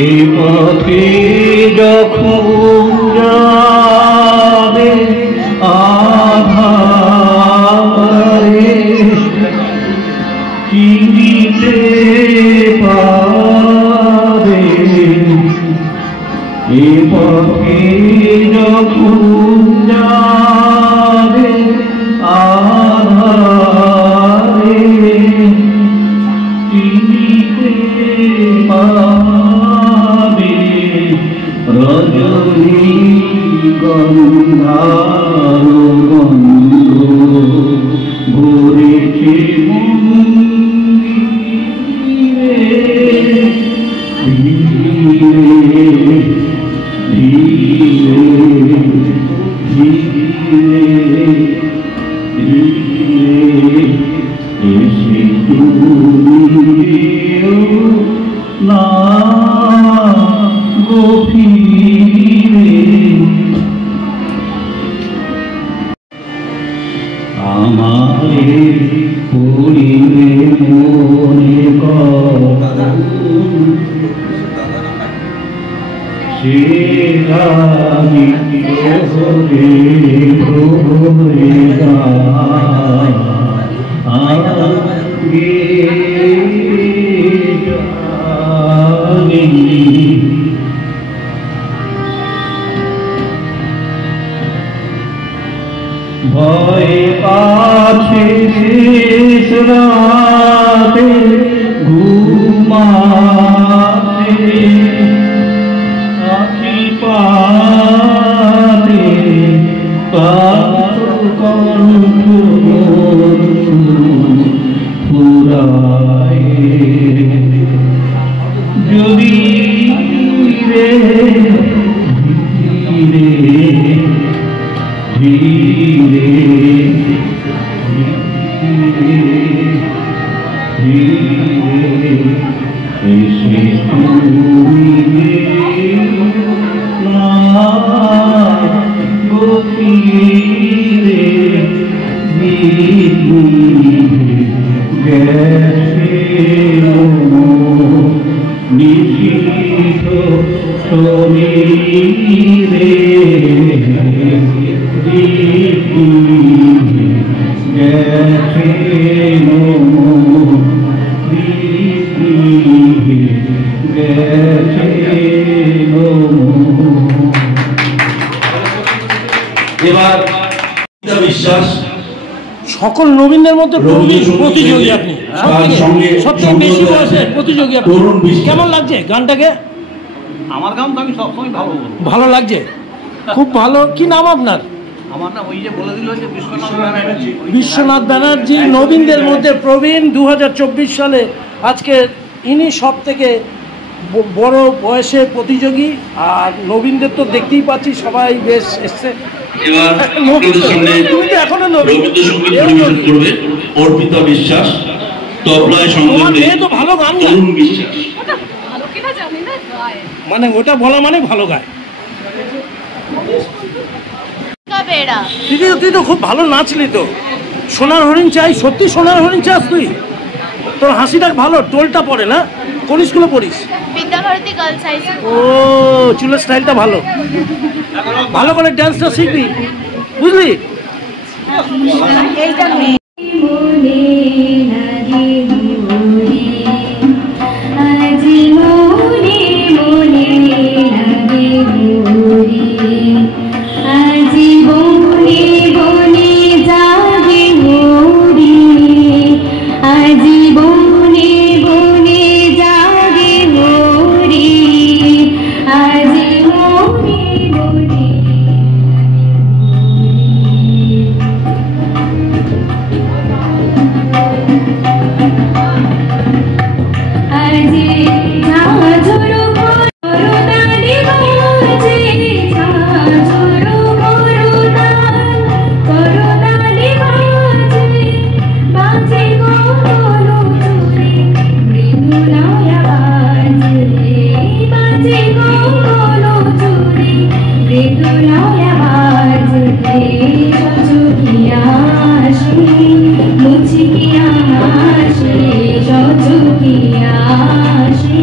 এই পথে যখন যাবে আধারে চিনিতে পাবে, এই পথে যখন যাবে আধারে চিনিতে পাবে গন্ধালো গন্ধ ভরেছে মন্দিরে ধীরে ধীরে ধীরে ধীরে এসে তুমিও না গভীরে আমারে পড়িবে মনে সে আমি ভোরে ভোরে আগে জানি ভয় পাছে শেষ রাতে ঘুমাতে আখি পাতে কণ্ঠ ফুরায় যদি রে ধীরে ধীরে ধীরে এসে তুমি না গভীরে গেছে নিশীথ শরীরে গেছে গেছে এবার বিশ্বাস সকল নবীনদের মধ্যে প্রতিযোগী আপনি সবথেকে বেশি বয়সের প্রতিযোগী আপনি কেমন লাগছে গানটাকে? আমার গান তো আমি সবসময় ভালো বলবো। ভালো লাগছে, খুব ভালো। কি নাম আপনার? আমার নাম ওই যে বলে দিল যে বিশ্বনাথ ব্যানার্জি। বিশ্বনাথ ব্যানার্জি নবীনদের মধ্যে প্রবীণ 2024 সালে আজকে ইনি সব থেকে বড় বয়সের প্রতিযোগী। আর নবীনদের তো দেখতেই পাচ্ছি সবাই বেশ এসছে। এবার আপনাদের সামনে রবীন্দ্রসঙ্গীত পরিবেশন করবে অর্পিতা বিশ্বাস, তবলায় সঙ্গীতে তরুণ বিশ্বাস। মানে ওটা বলা মানে ভালো গায়। তুই তো খুব ভালো নাচলি তো। সোনার হরিণ চাই, সত্যি সোনার হরিণ চাস তুই? তোর হাসিটা ভালো, টোলটা পড়ে না? কোন স্কুলে পড়িস? Vidyabharati girls high school. ও, চুলের স্টাইলটা ভালো, ভালো করে ডান্সটা শিখবি, বুঝলি? মুচকিয়া হাসে, সচকিয়া হাসে।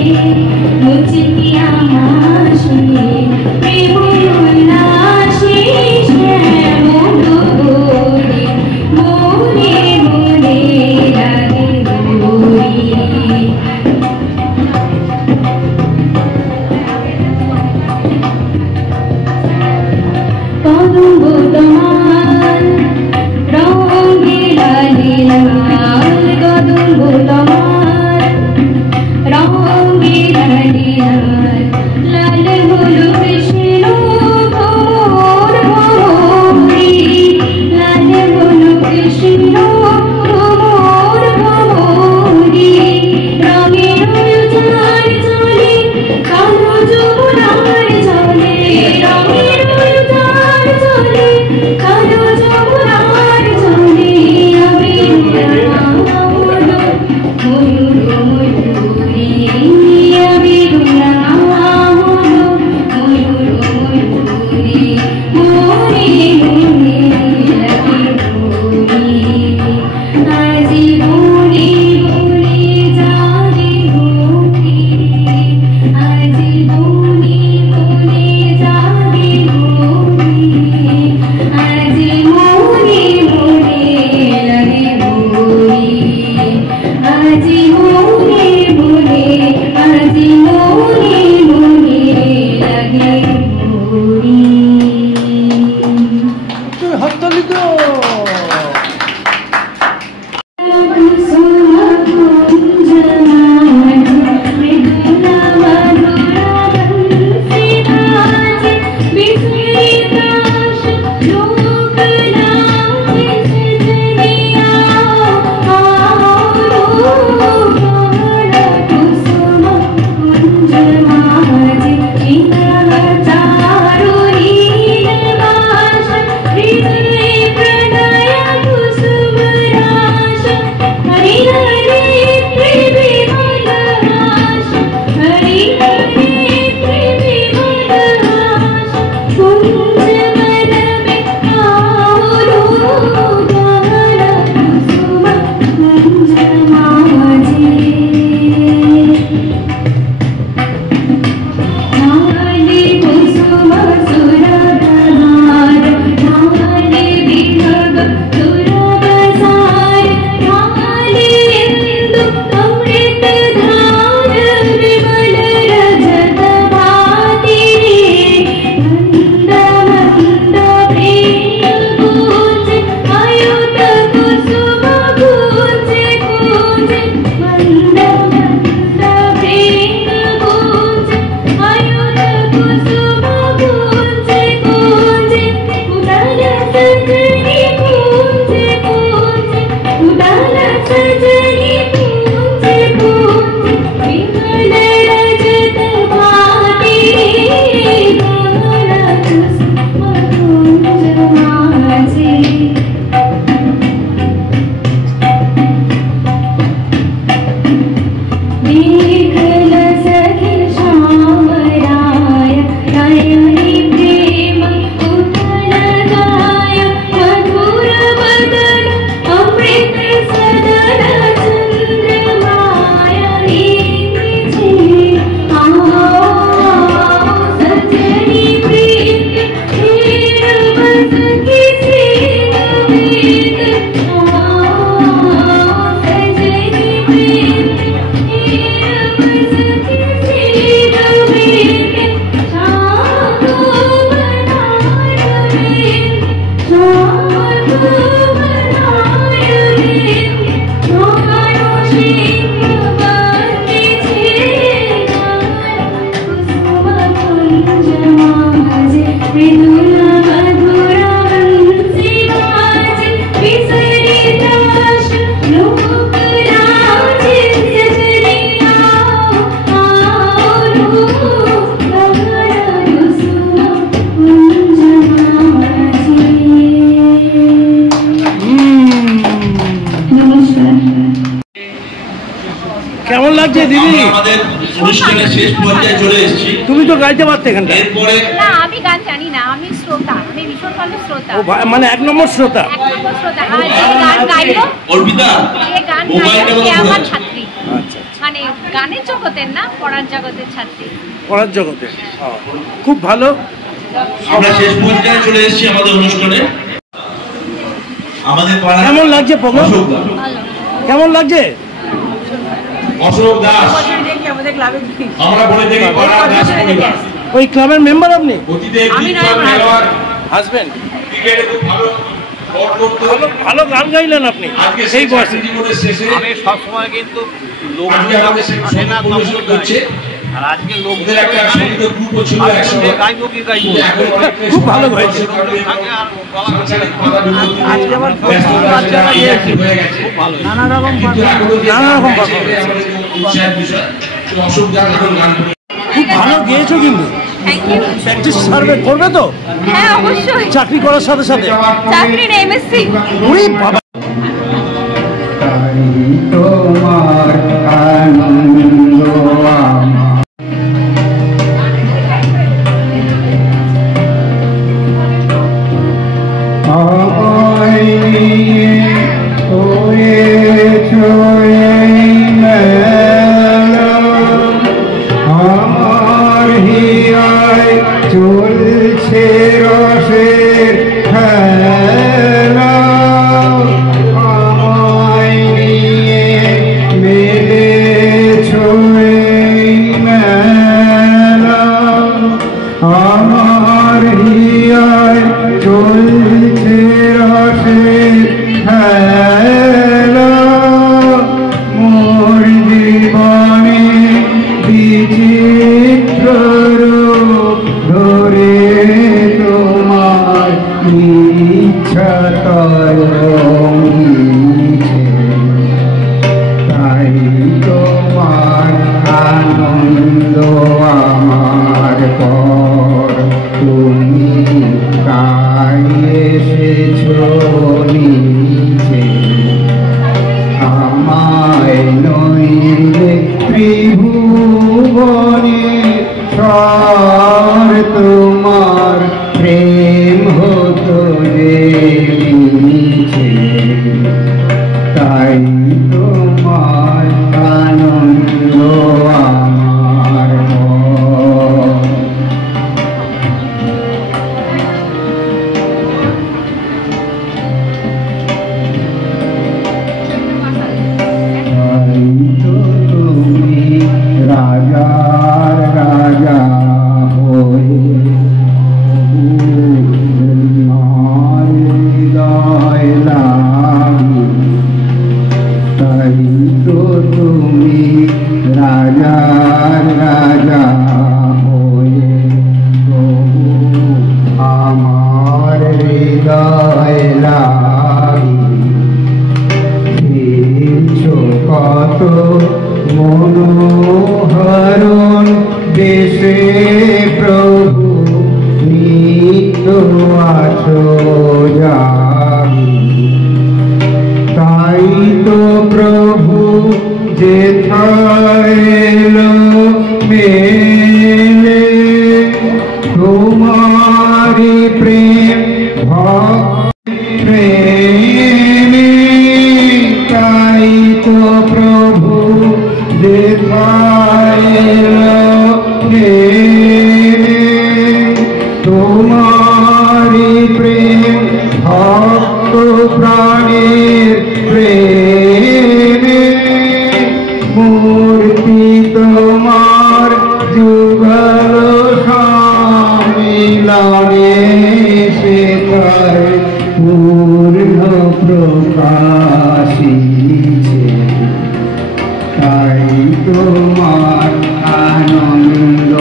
লাগছে দিদি? আমাদের অনুষ্ঠানের শেষ পর্যায়ে চলে এসেছি। তুমি তো গাইতে পারতে এখানটা। এরপরে না, আমি গান জানি না, আমি শ্রোতা, আমি ভীষণ ভালো শ্রোতা। মানে 1 নম্বর শ্রোতা। 1 নম্বর শ্রোতা। আর যে গান গাইলো, অর্পিতা যে গান গাইলো সে আমার ছাত্রী। আচ্ছা, মানে গানের জগতের না, পড়ার জগতের ছাত্রী। পড়ার জগতে। খুব ভালো। আমরা শেষ পর্যায়ে চলে এসেছি আমাদের অনুষ্ঠানে। আমাদের পাড়া কেমন লাগছে প্রোগ্রাম? কেমন লাগছে? অশোক দাস, আমরা বলে দেখি পাড়া দাস পরিবার। ওই ক্লাবের মেম্বার আপনি? অতীতে খেলোয়াড়, হাজবেন্ড। ক্রিকেটে খুব ভালো বল করতো। ভালো গান গাইলেন আপনি এই বয়সে। জীবনের শেষে আমি সবসময় কিন্তু লোক আজকে আমাদের সঙ্গীত পরিবেশন করছে। আর আজকে লোকদের ওদের একটা সঙ্গীত গ্রুপও ছিল একসময়। গাইবো কি গাইবো, খুব ভালো হয়েছে। আজকে আবার বাচ্চারা গিয়েছে, খুব ভালো নানা রকম অশোক দাস এখন গান খুব ভালো গেয়েছো কিন্তু। Thank you. প্র্যাকটিস সার্ভে করবে তো? হ্যাঁ, অবশ্যই। চাকরি করার সাথে সাথে? চাকরি না, এমএসসি। ওরে বাবা। তোমার আনন্দ চলছে রসের খেলা, আমায় নিয়ে মেলেছ এই মেলা, আমার হিয়ায় চলছে রসের খেলা, মোর জীবনে বিচিত্র রূপ ধরে তোমার ইচ্ছা তরঙ্গিছে, তাই তোমার আনন্দ আমার পর, তুমি তাই এসেছ নিচে, আমায় নইলে ত্রিভুবনে সর তোমার প্রেম হতো যে নিচে, তাই তোমার আনন্দ আমার মন। তুমি রাজার রাজা হয়ে হৃদয় লাগি, তাই তো তুমি রাজার রাজা হয়ে তবু আমার হৃদয় লাগি, কত মনোহরণ দেশে প্রভু নিত্য আছো যাবি, তাই তো প্রভু যেথায় এলো মেলে, তোমারি প্রেম প্রেমে, তাই তো প্রভু যেথায় এলো মেলে, তোমারি প্রেম ভক্ত প্রাণের প্রেমে, মূর্তি তোমার যুগল সম্মিলনে শেখার পূর্ণ প্রকাশিছে, তাই তোমার আনন্দ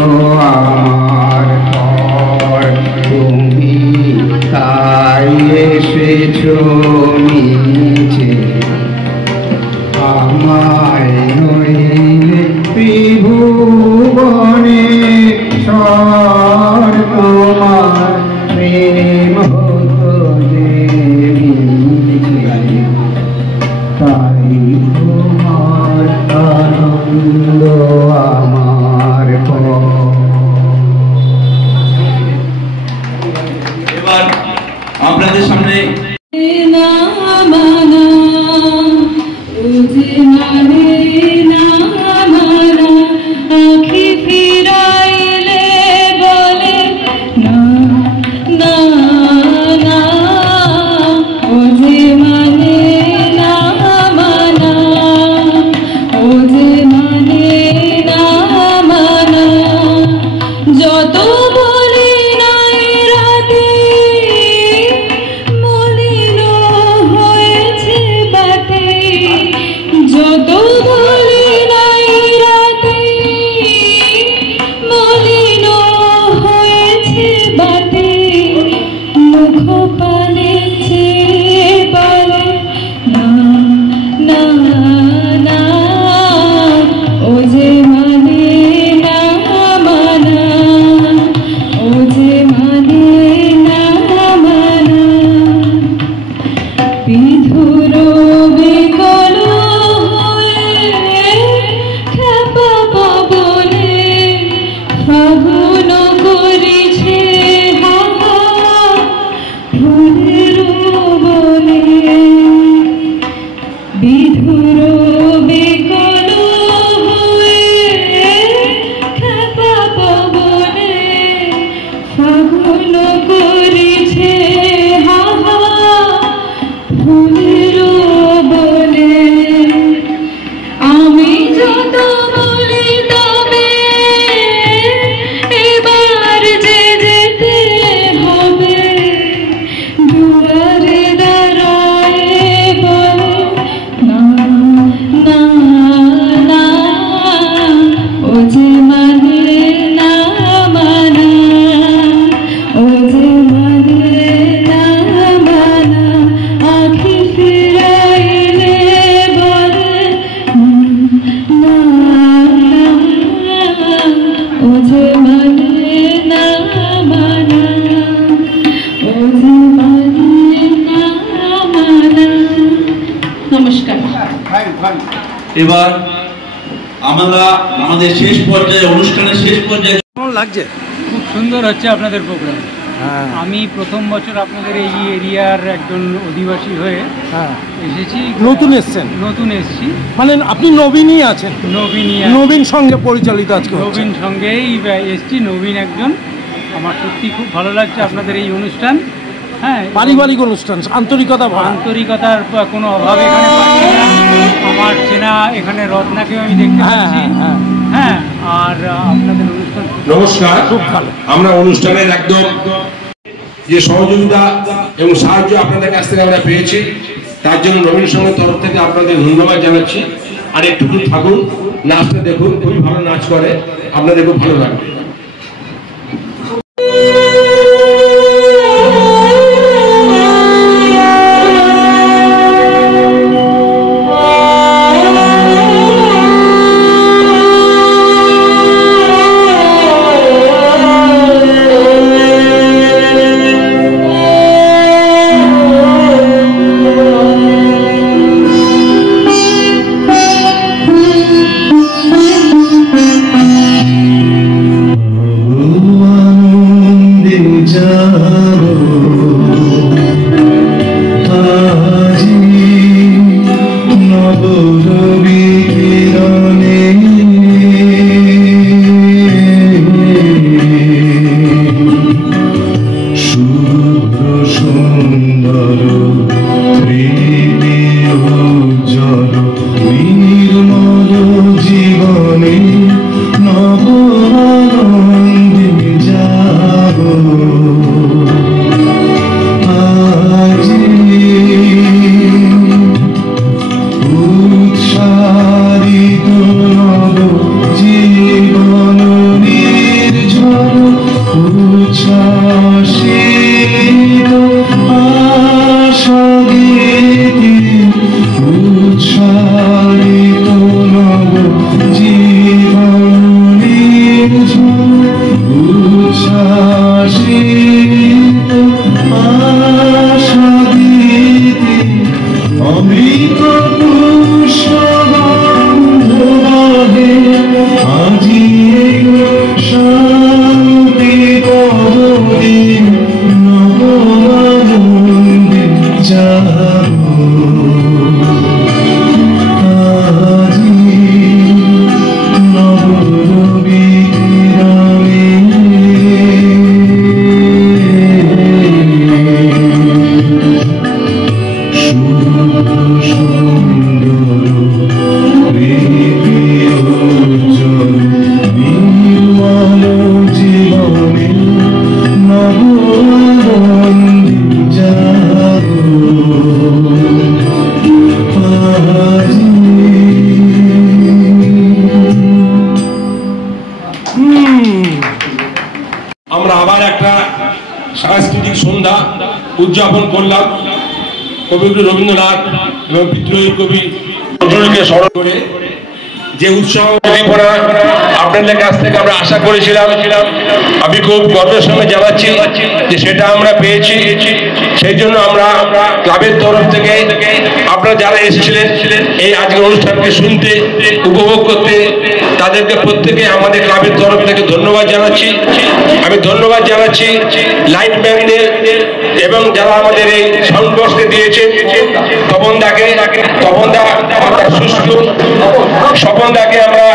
আমার পর, তুমি তাই এসেছ নিচে, আমায় নইলে ত্রিভুবনে সর তোমার প্রেম হতো যে যে মানে না মানা, ও যে মানে না মানা, বিধুর বিকল হয়ে খেপা পাবনে ফাগুন করিছে হাহা ফুলের বনে, বিধুর বিকল হয়ে খেপা পাবনে ফাগুন করিছে হাহা ফুলের বনে। আমি যত বলি তবে এবার যে যেতে হবে, দুয়ারে দাঁড়ায় বলে না না না, ও যে মানে না মানা, ও যে মানে না মানা, আখি ফিরাইলে বলে না না, ও যে মানে না মানা, ও যে মানে না মানা। নমস্কার। এবার আমরা আমাদের শেষ পর্যায়ে, অনুষ্ঠানের শেষ পর্যায়ে কেমন লাগছে? খুব সুন্দর হচ্ছে আপনাদের প্রোগ্রাম। আমি প্রথম বছর আপনাদের এই এরিয়ার একজন অধিবাসী হয়ে এসেছি। নতুন এসছেন? নতুন এসেছি। মানে আপনি নবীনই আছেন? নবীন সঙ্গে পরিচালিত আজকে? নবীন সঙ্গেই এসছি, নবীন একজন। আমার সত্যি খুব ভালো লাগছে আপনাদের এই অনুষ্ঠান। হ্যাঁ, পারিবারিক অনুষ্ঠান, আন্তরিকতার কোনো অভাব এখানে পাচ্ছি না। আমার চেনা এখানে রত্নাকেও আমি দেখতে পাচ্ছি। হ্যাঁ, আর আপনাদের অনুষ্ঠান নমস্কার। খুব ভালো। আমরা অনুষ্ঠানের একদম যে সহযোগিতা এবং সাহায্য আপনাদের কাছ থেকে আমরা পেয়েছি, তার জন্য নবীন সংঘের তরফ থেকে আপনাদের ধন্যবাদ জানাচ্ছি। আর একটু থাকুন, নাচটা দেখুন, খুবই ভালো নাচ করে, আপনাদের খুব ভালো লাগবে। সাংস্কৃতিক সন্ধ্যা উদযাপন করলাম। কবিগুরু রবীন্দ্রনাথ এবং বিদ্রোহী কবি নজরুলকে স্মরণ করে যে উৎসাহ উদ্দীপনা আপনাদের কাছ থেকে আমরা আশা করেছিলাম, আমি খুব গর্বের সঙ্গে জানাচ্ছি যে সেটা আমরা পেয়েছি। সেই জন্য আমরা ক্লাবের তরফ থেকে আপনারা যারা এসেছিলেন এই আজকের অনুষ্ঠানকে শুনতে, উপভোগ করতে, তাদেরকে প্রত্যেকে আমাদের ক্লাবের তরফ থেকে ধন্যবাদ জানাচ্ছি। আমি ধন্যবাদ জানাচ্ছি লাইটম্যানদের এবং যারা আমাদের এই সাউন্ড বক্সকে দিয়েছে, তপনদাকে, তপনদা সুষ্ঠু স্বপনদাকে আমরা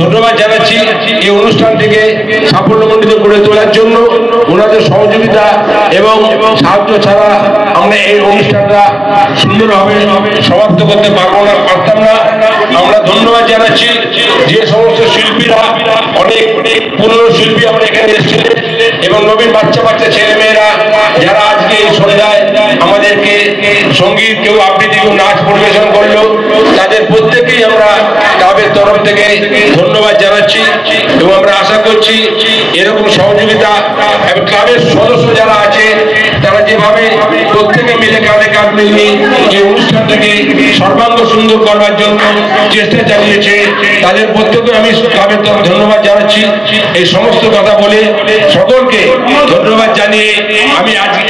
ধন্যবাদ জানাচ্ছি এই অনুষ্ঠানটিকে সাফল্যমণ্ডিত করে তোলার জন্য। ওনাদের সহযোগিতা এবং সাহায্য ছাড়া আমরা এই অনুষ্ঠানটা সুন্দরভাবে সমাপ্ত করতে পারতাম না। আমরা ধন্যবাদ জানাচ্ছি যে সমস্ত শিল্পীরা, অনেক পুরনো শিল্পী আমরা এখানে এসেছিলেন এবং নবীন বাচ্চা বাচ্চা ছেলেমেয়েরা যারা আজকে এই সন্ধ্যায় আমাদেরকে সঙ্গীত, কেউ আবৃত্তি, কেউ নাচ পরিবেশন করলো, তাদের প্রত্যেকেই আমরা ক্লাবের তরফ থেকে ধন্যবাদ জানাচ্ছি এবং আমরা আশা করছি এরকম সহযোগিতা এবং ক্লাবের সদস্য যারা আছে তারা যেভাবে প্রত্যেকে মিলে কাঁধে কাঁধ মিলিয়ে এই অনুষ্ঠানটাকে সর্বাঙ্গ সুন্দর করবার জন্য চেষ্টা চালিয়েছে, তাদের প্রত্যেকে আমি ক্লাবের তরফ ধন্যবাদ জানাচ্ছি। এই সমস্ত কথা বলে সকলকে ধন্যবাদ জানিয়ে আমি আজকে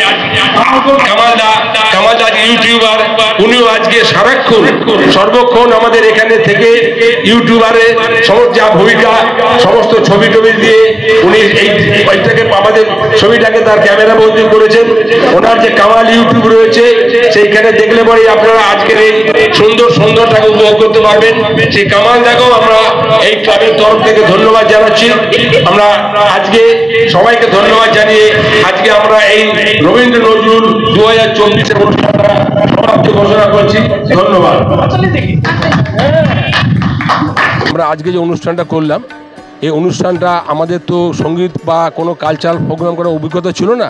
কামালদা ইউটিউবার, উনিও আজকে সারাক্ষণ সর্বক্ষণ আমাদের এখানে থেকে ইউটিউবারে সমস্ত যা ভূমিকা, সমস্ত ছবি টবি দিয়ে উনি এইটাকে আমাদের ছবিটাকে তার ক্যামেরা বন্দি করেছেন। ওনার যে কামাল ইউটিউব রয়েছে সেইখানে দেখলে পরে আপনারা আজকের এই সুন্দরটাকে উপভোগ করতে পারবেন। সেই কামালদাকেও আমরা এই ক্লাবের তরফ থেকে ধন্যবাদ জানাচ্ছি। আমরা আজকে সবাইকে ধন্যবাদ জানিয়ে আজকে আমরা এই রবীন্দ্র নজরুল 2024-এর অনুষ্ঠানটা সমাপ্তি ঘোষণা করছি। ধন্যবাদ। আমরা আজকে যে অনুষ্ঠানটা করলাম, এই অনুষ্ঠানটা আমাদের তো সঙ্গীত বা কোনো কালচারাল প্রোগ্রাম করার অভিজ্ঞতা ছিল না।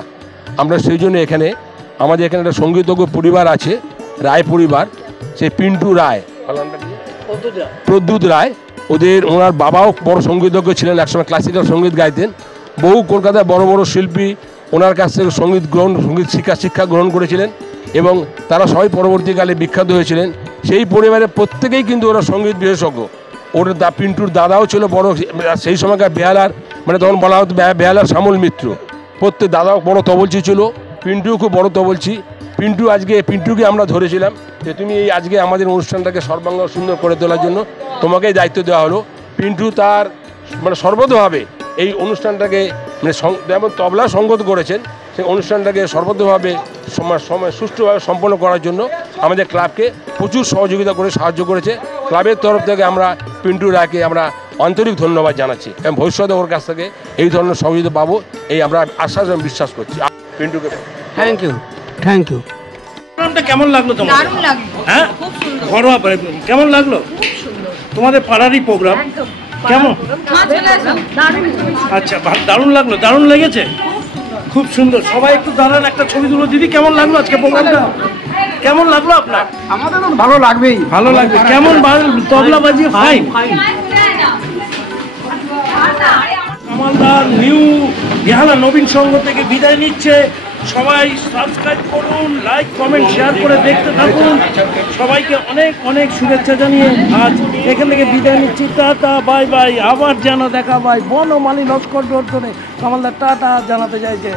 আমরা সেই জন্য এখানে আমাদের এখানে একটা সঙ্গীতজ্ঞ পরিবার আছে, রায় পরিবার, সেই পিন্টু রায়, প্রদ্যুৎ রায়, ওনার বাবাও বড় সঙ্গীতজ্ঞ ছিলেন, একসময় ক্লাসিক্যাল সঙ্গীত গাইতেন। বহু কলকাতায় বড় বড় শিল্পী ওনার কাছ থেকে সঙ্গীত শিক্ষা গ্রহণ করেছিলেন এবং তারা সবাই পরবর্তীকালে বিখ্যাত হয়েছিলেন। সেই পরিবারের প্রত্যেকেই কিন্তু ওরা সঙ্গীত বিশেষজ্ঞ। ওর পিন্টুর দাদাও ছিল বড়, সেই সময়কার বেহালার, মানে তখন বলা হতো বেহালার শ্যামল মিত্র, প্রত্যেক দাদাও বড় তবলচি ছিল, পিন্টুও খুব বড় তবলচি। পিন্টুকে আমরা ধরেছিলাম যে তুমি এই আজকে আমাদের অনুষ্ঠানটাকে সর্বাঙ্গ সুন্দর করে তোলার জন্য তোমাকেই দায়িত্ব দেওয়া হলো। পিন্টু তার মানে সর্বতভাবে এই অনুষ্ঠানটাকে মানে যেমন তবলা সঙ্গত করেছেন, সেই অনুষ্ঠানটাকে সর্বতভাবে সুষ্ঠুভাবে সম্পন্ন করার জন্য আমাদের ক্লাবকে প্রচুর সহযোগিতা করে সাহায্য করেছে। ক্লাবের তরফ থেকে আমরা পিন্টু রায়কে আমরা আন্তরিক ধন্যবাদ জানাচ্ছি এবং ভবিষ্যতে ওর কাছ থেকে এই ধরনের সহযোগিতা পাবো এই আমরা আশ্বাস এবং বিশ্বাস করছি। পিন্টুকে থ্যাংক ইউ। প্রোগ্রামটা কেমন লাগলো তোমার? দারুণ লাগলো, হ্যাঁ, ঘরোয়া কেমন লাগলো? তোমাদের পাড়ারই প্রোগ্রাম কেমন? আচ্ছা, দারুণ লাগলো, দারুণ লেগেছে, খুব সুন্দর। সবাই একটু দাঁড়ান, একটা ছবি তুলো। দিদি, কেমন লাগলো আজকে প্রোগ্রামটা? কেমন লাগলো আপনার? আমাদের ভালো লাগবেই, ভালো লাগবে। কেমন তবলা বাজিয়ে? ফাইন। কামালদার নিউ বেহালা নবীন সংঘ থেকে বিদায় নিচ্ছে। সবাই সাবস্ক্রাইব করুন, লাইক, কমেন্ট, শেয়ার করে দেখতে থাকুন। সবাইকে অনেক অনেক শুভেচ্ছা জানিয়ে আজ এখান থেকে বিদায় নিচ্ছি। টাটা, বাই বাই, আবার যেন দেখা, বাই। বনমালী নস্কর রোড ধরে কামালদার টাটা জানাতে চাইছে।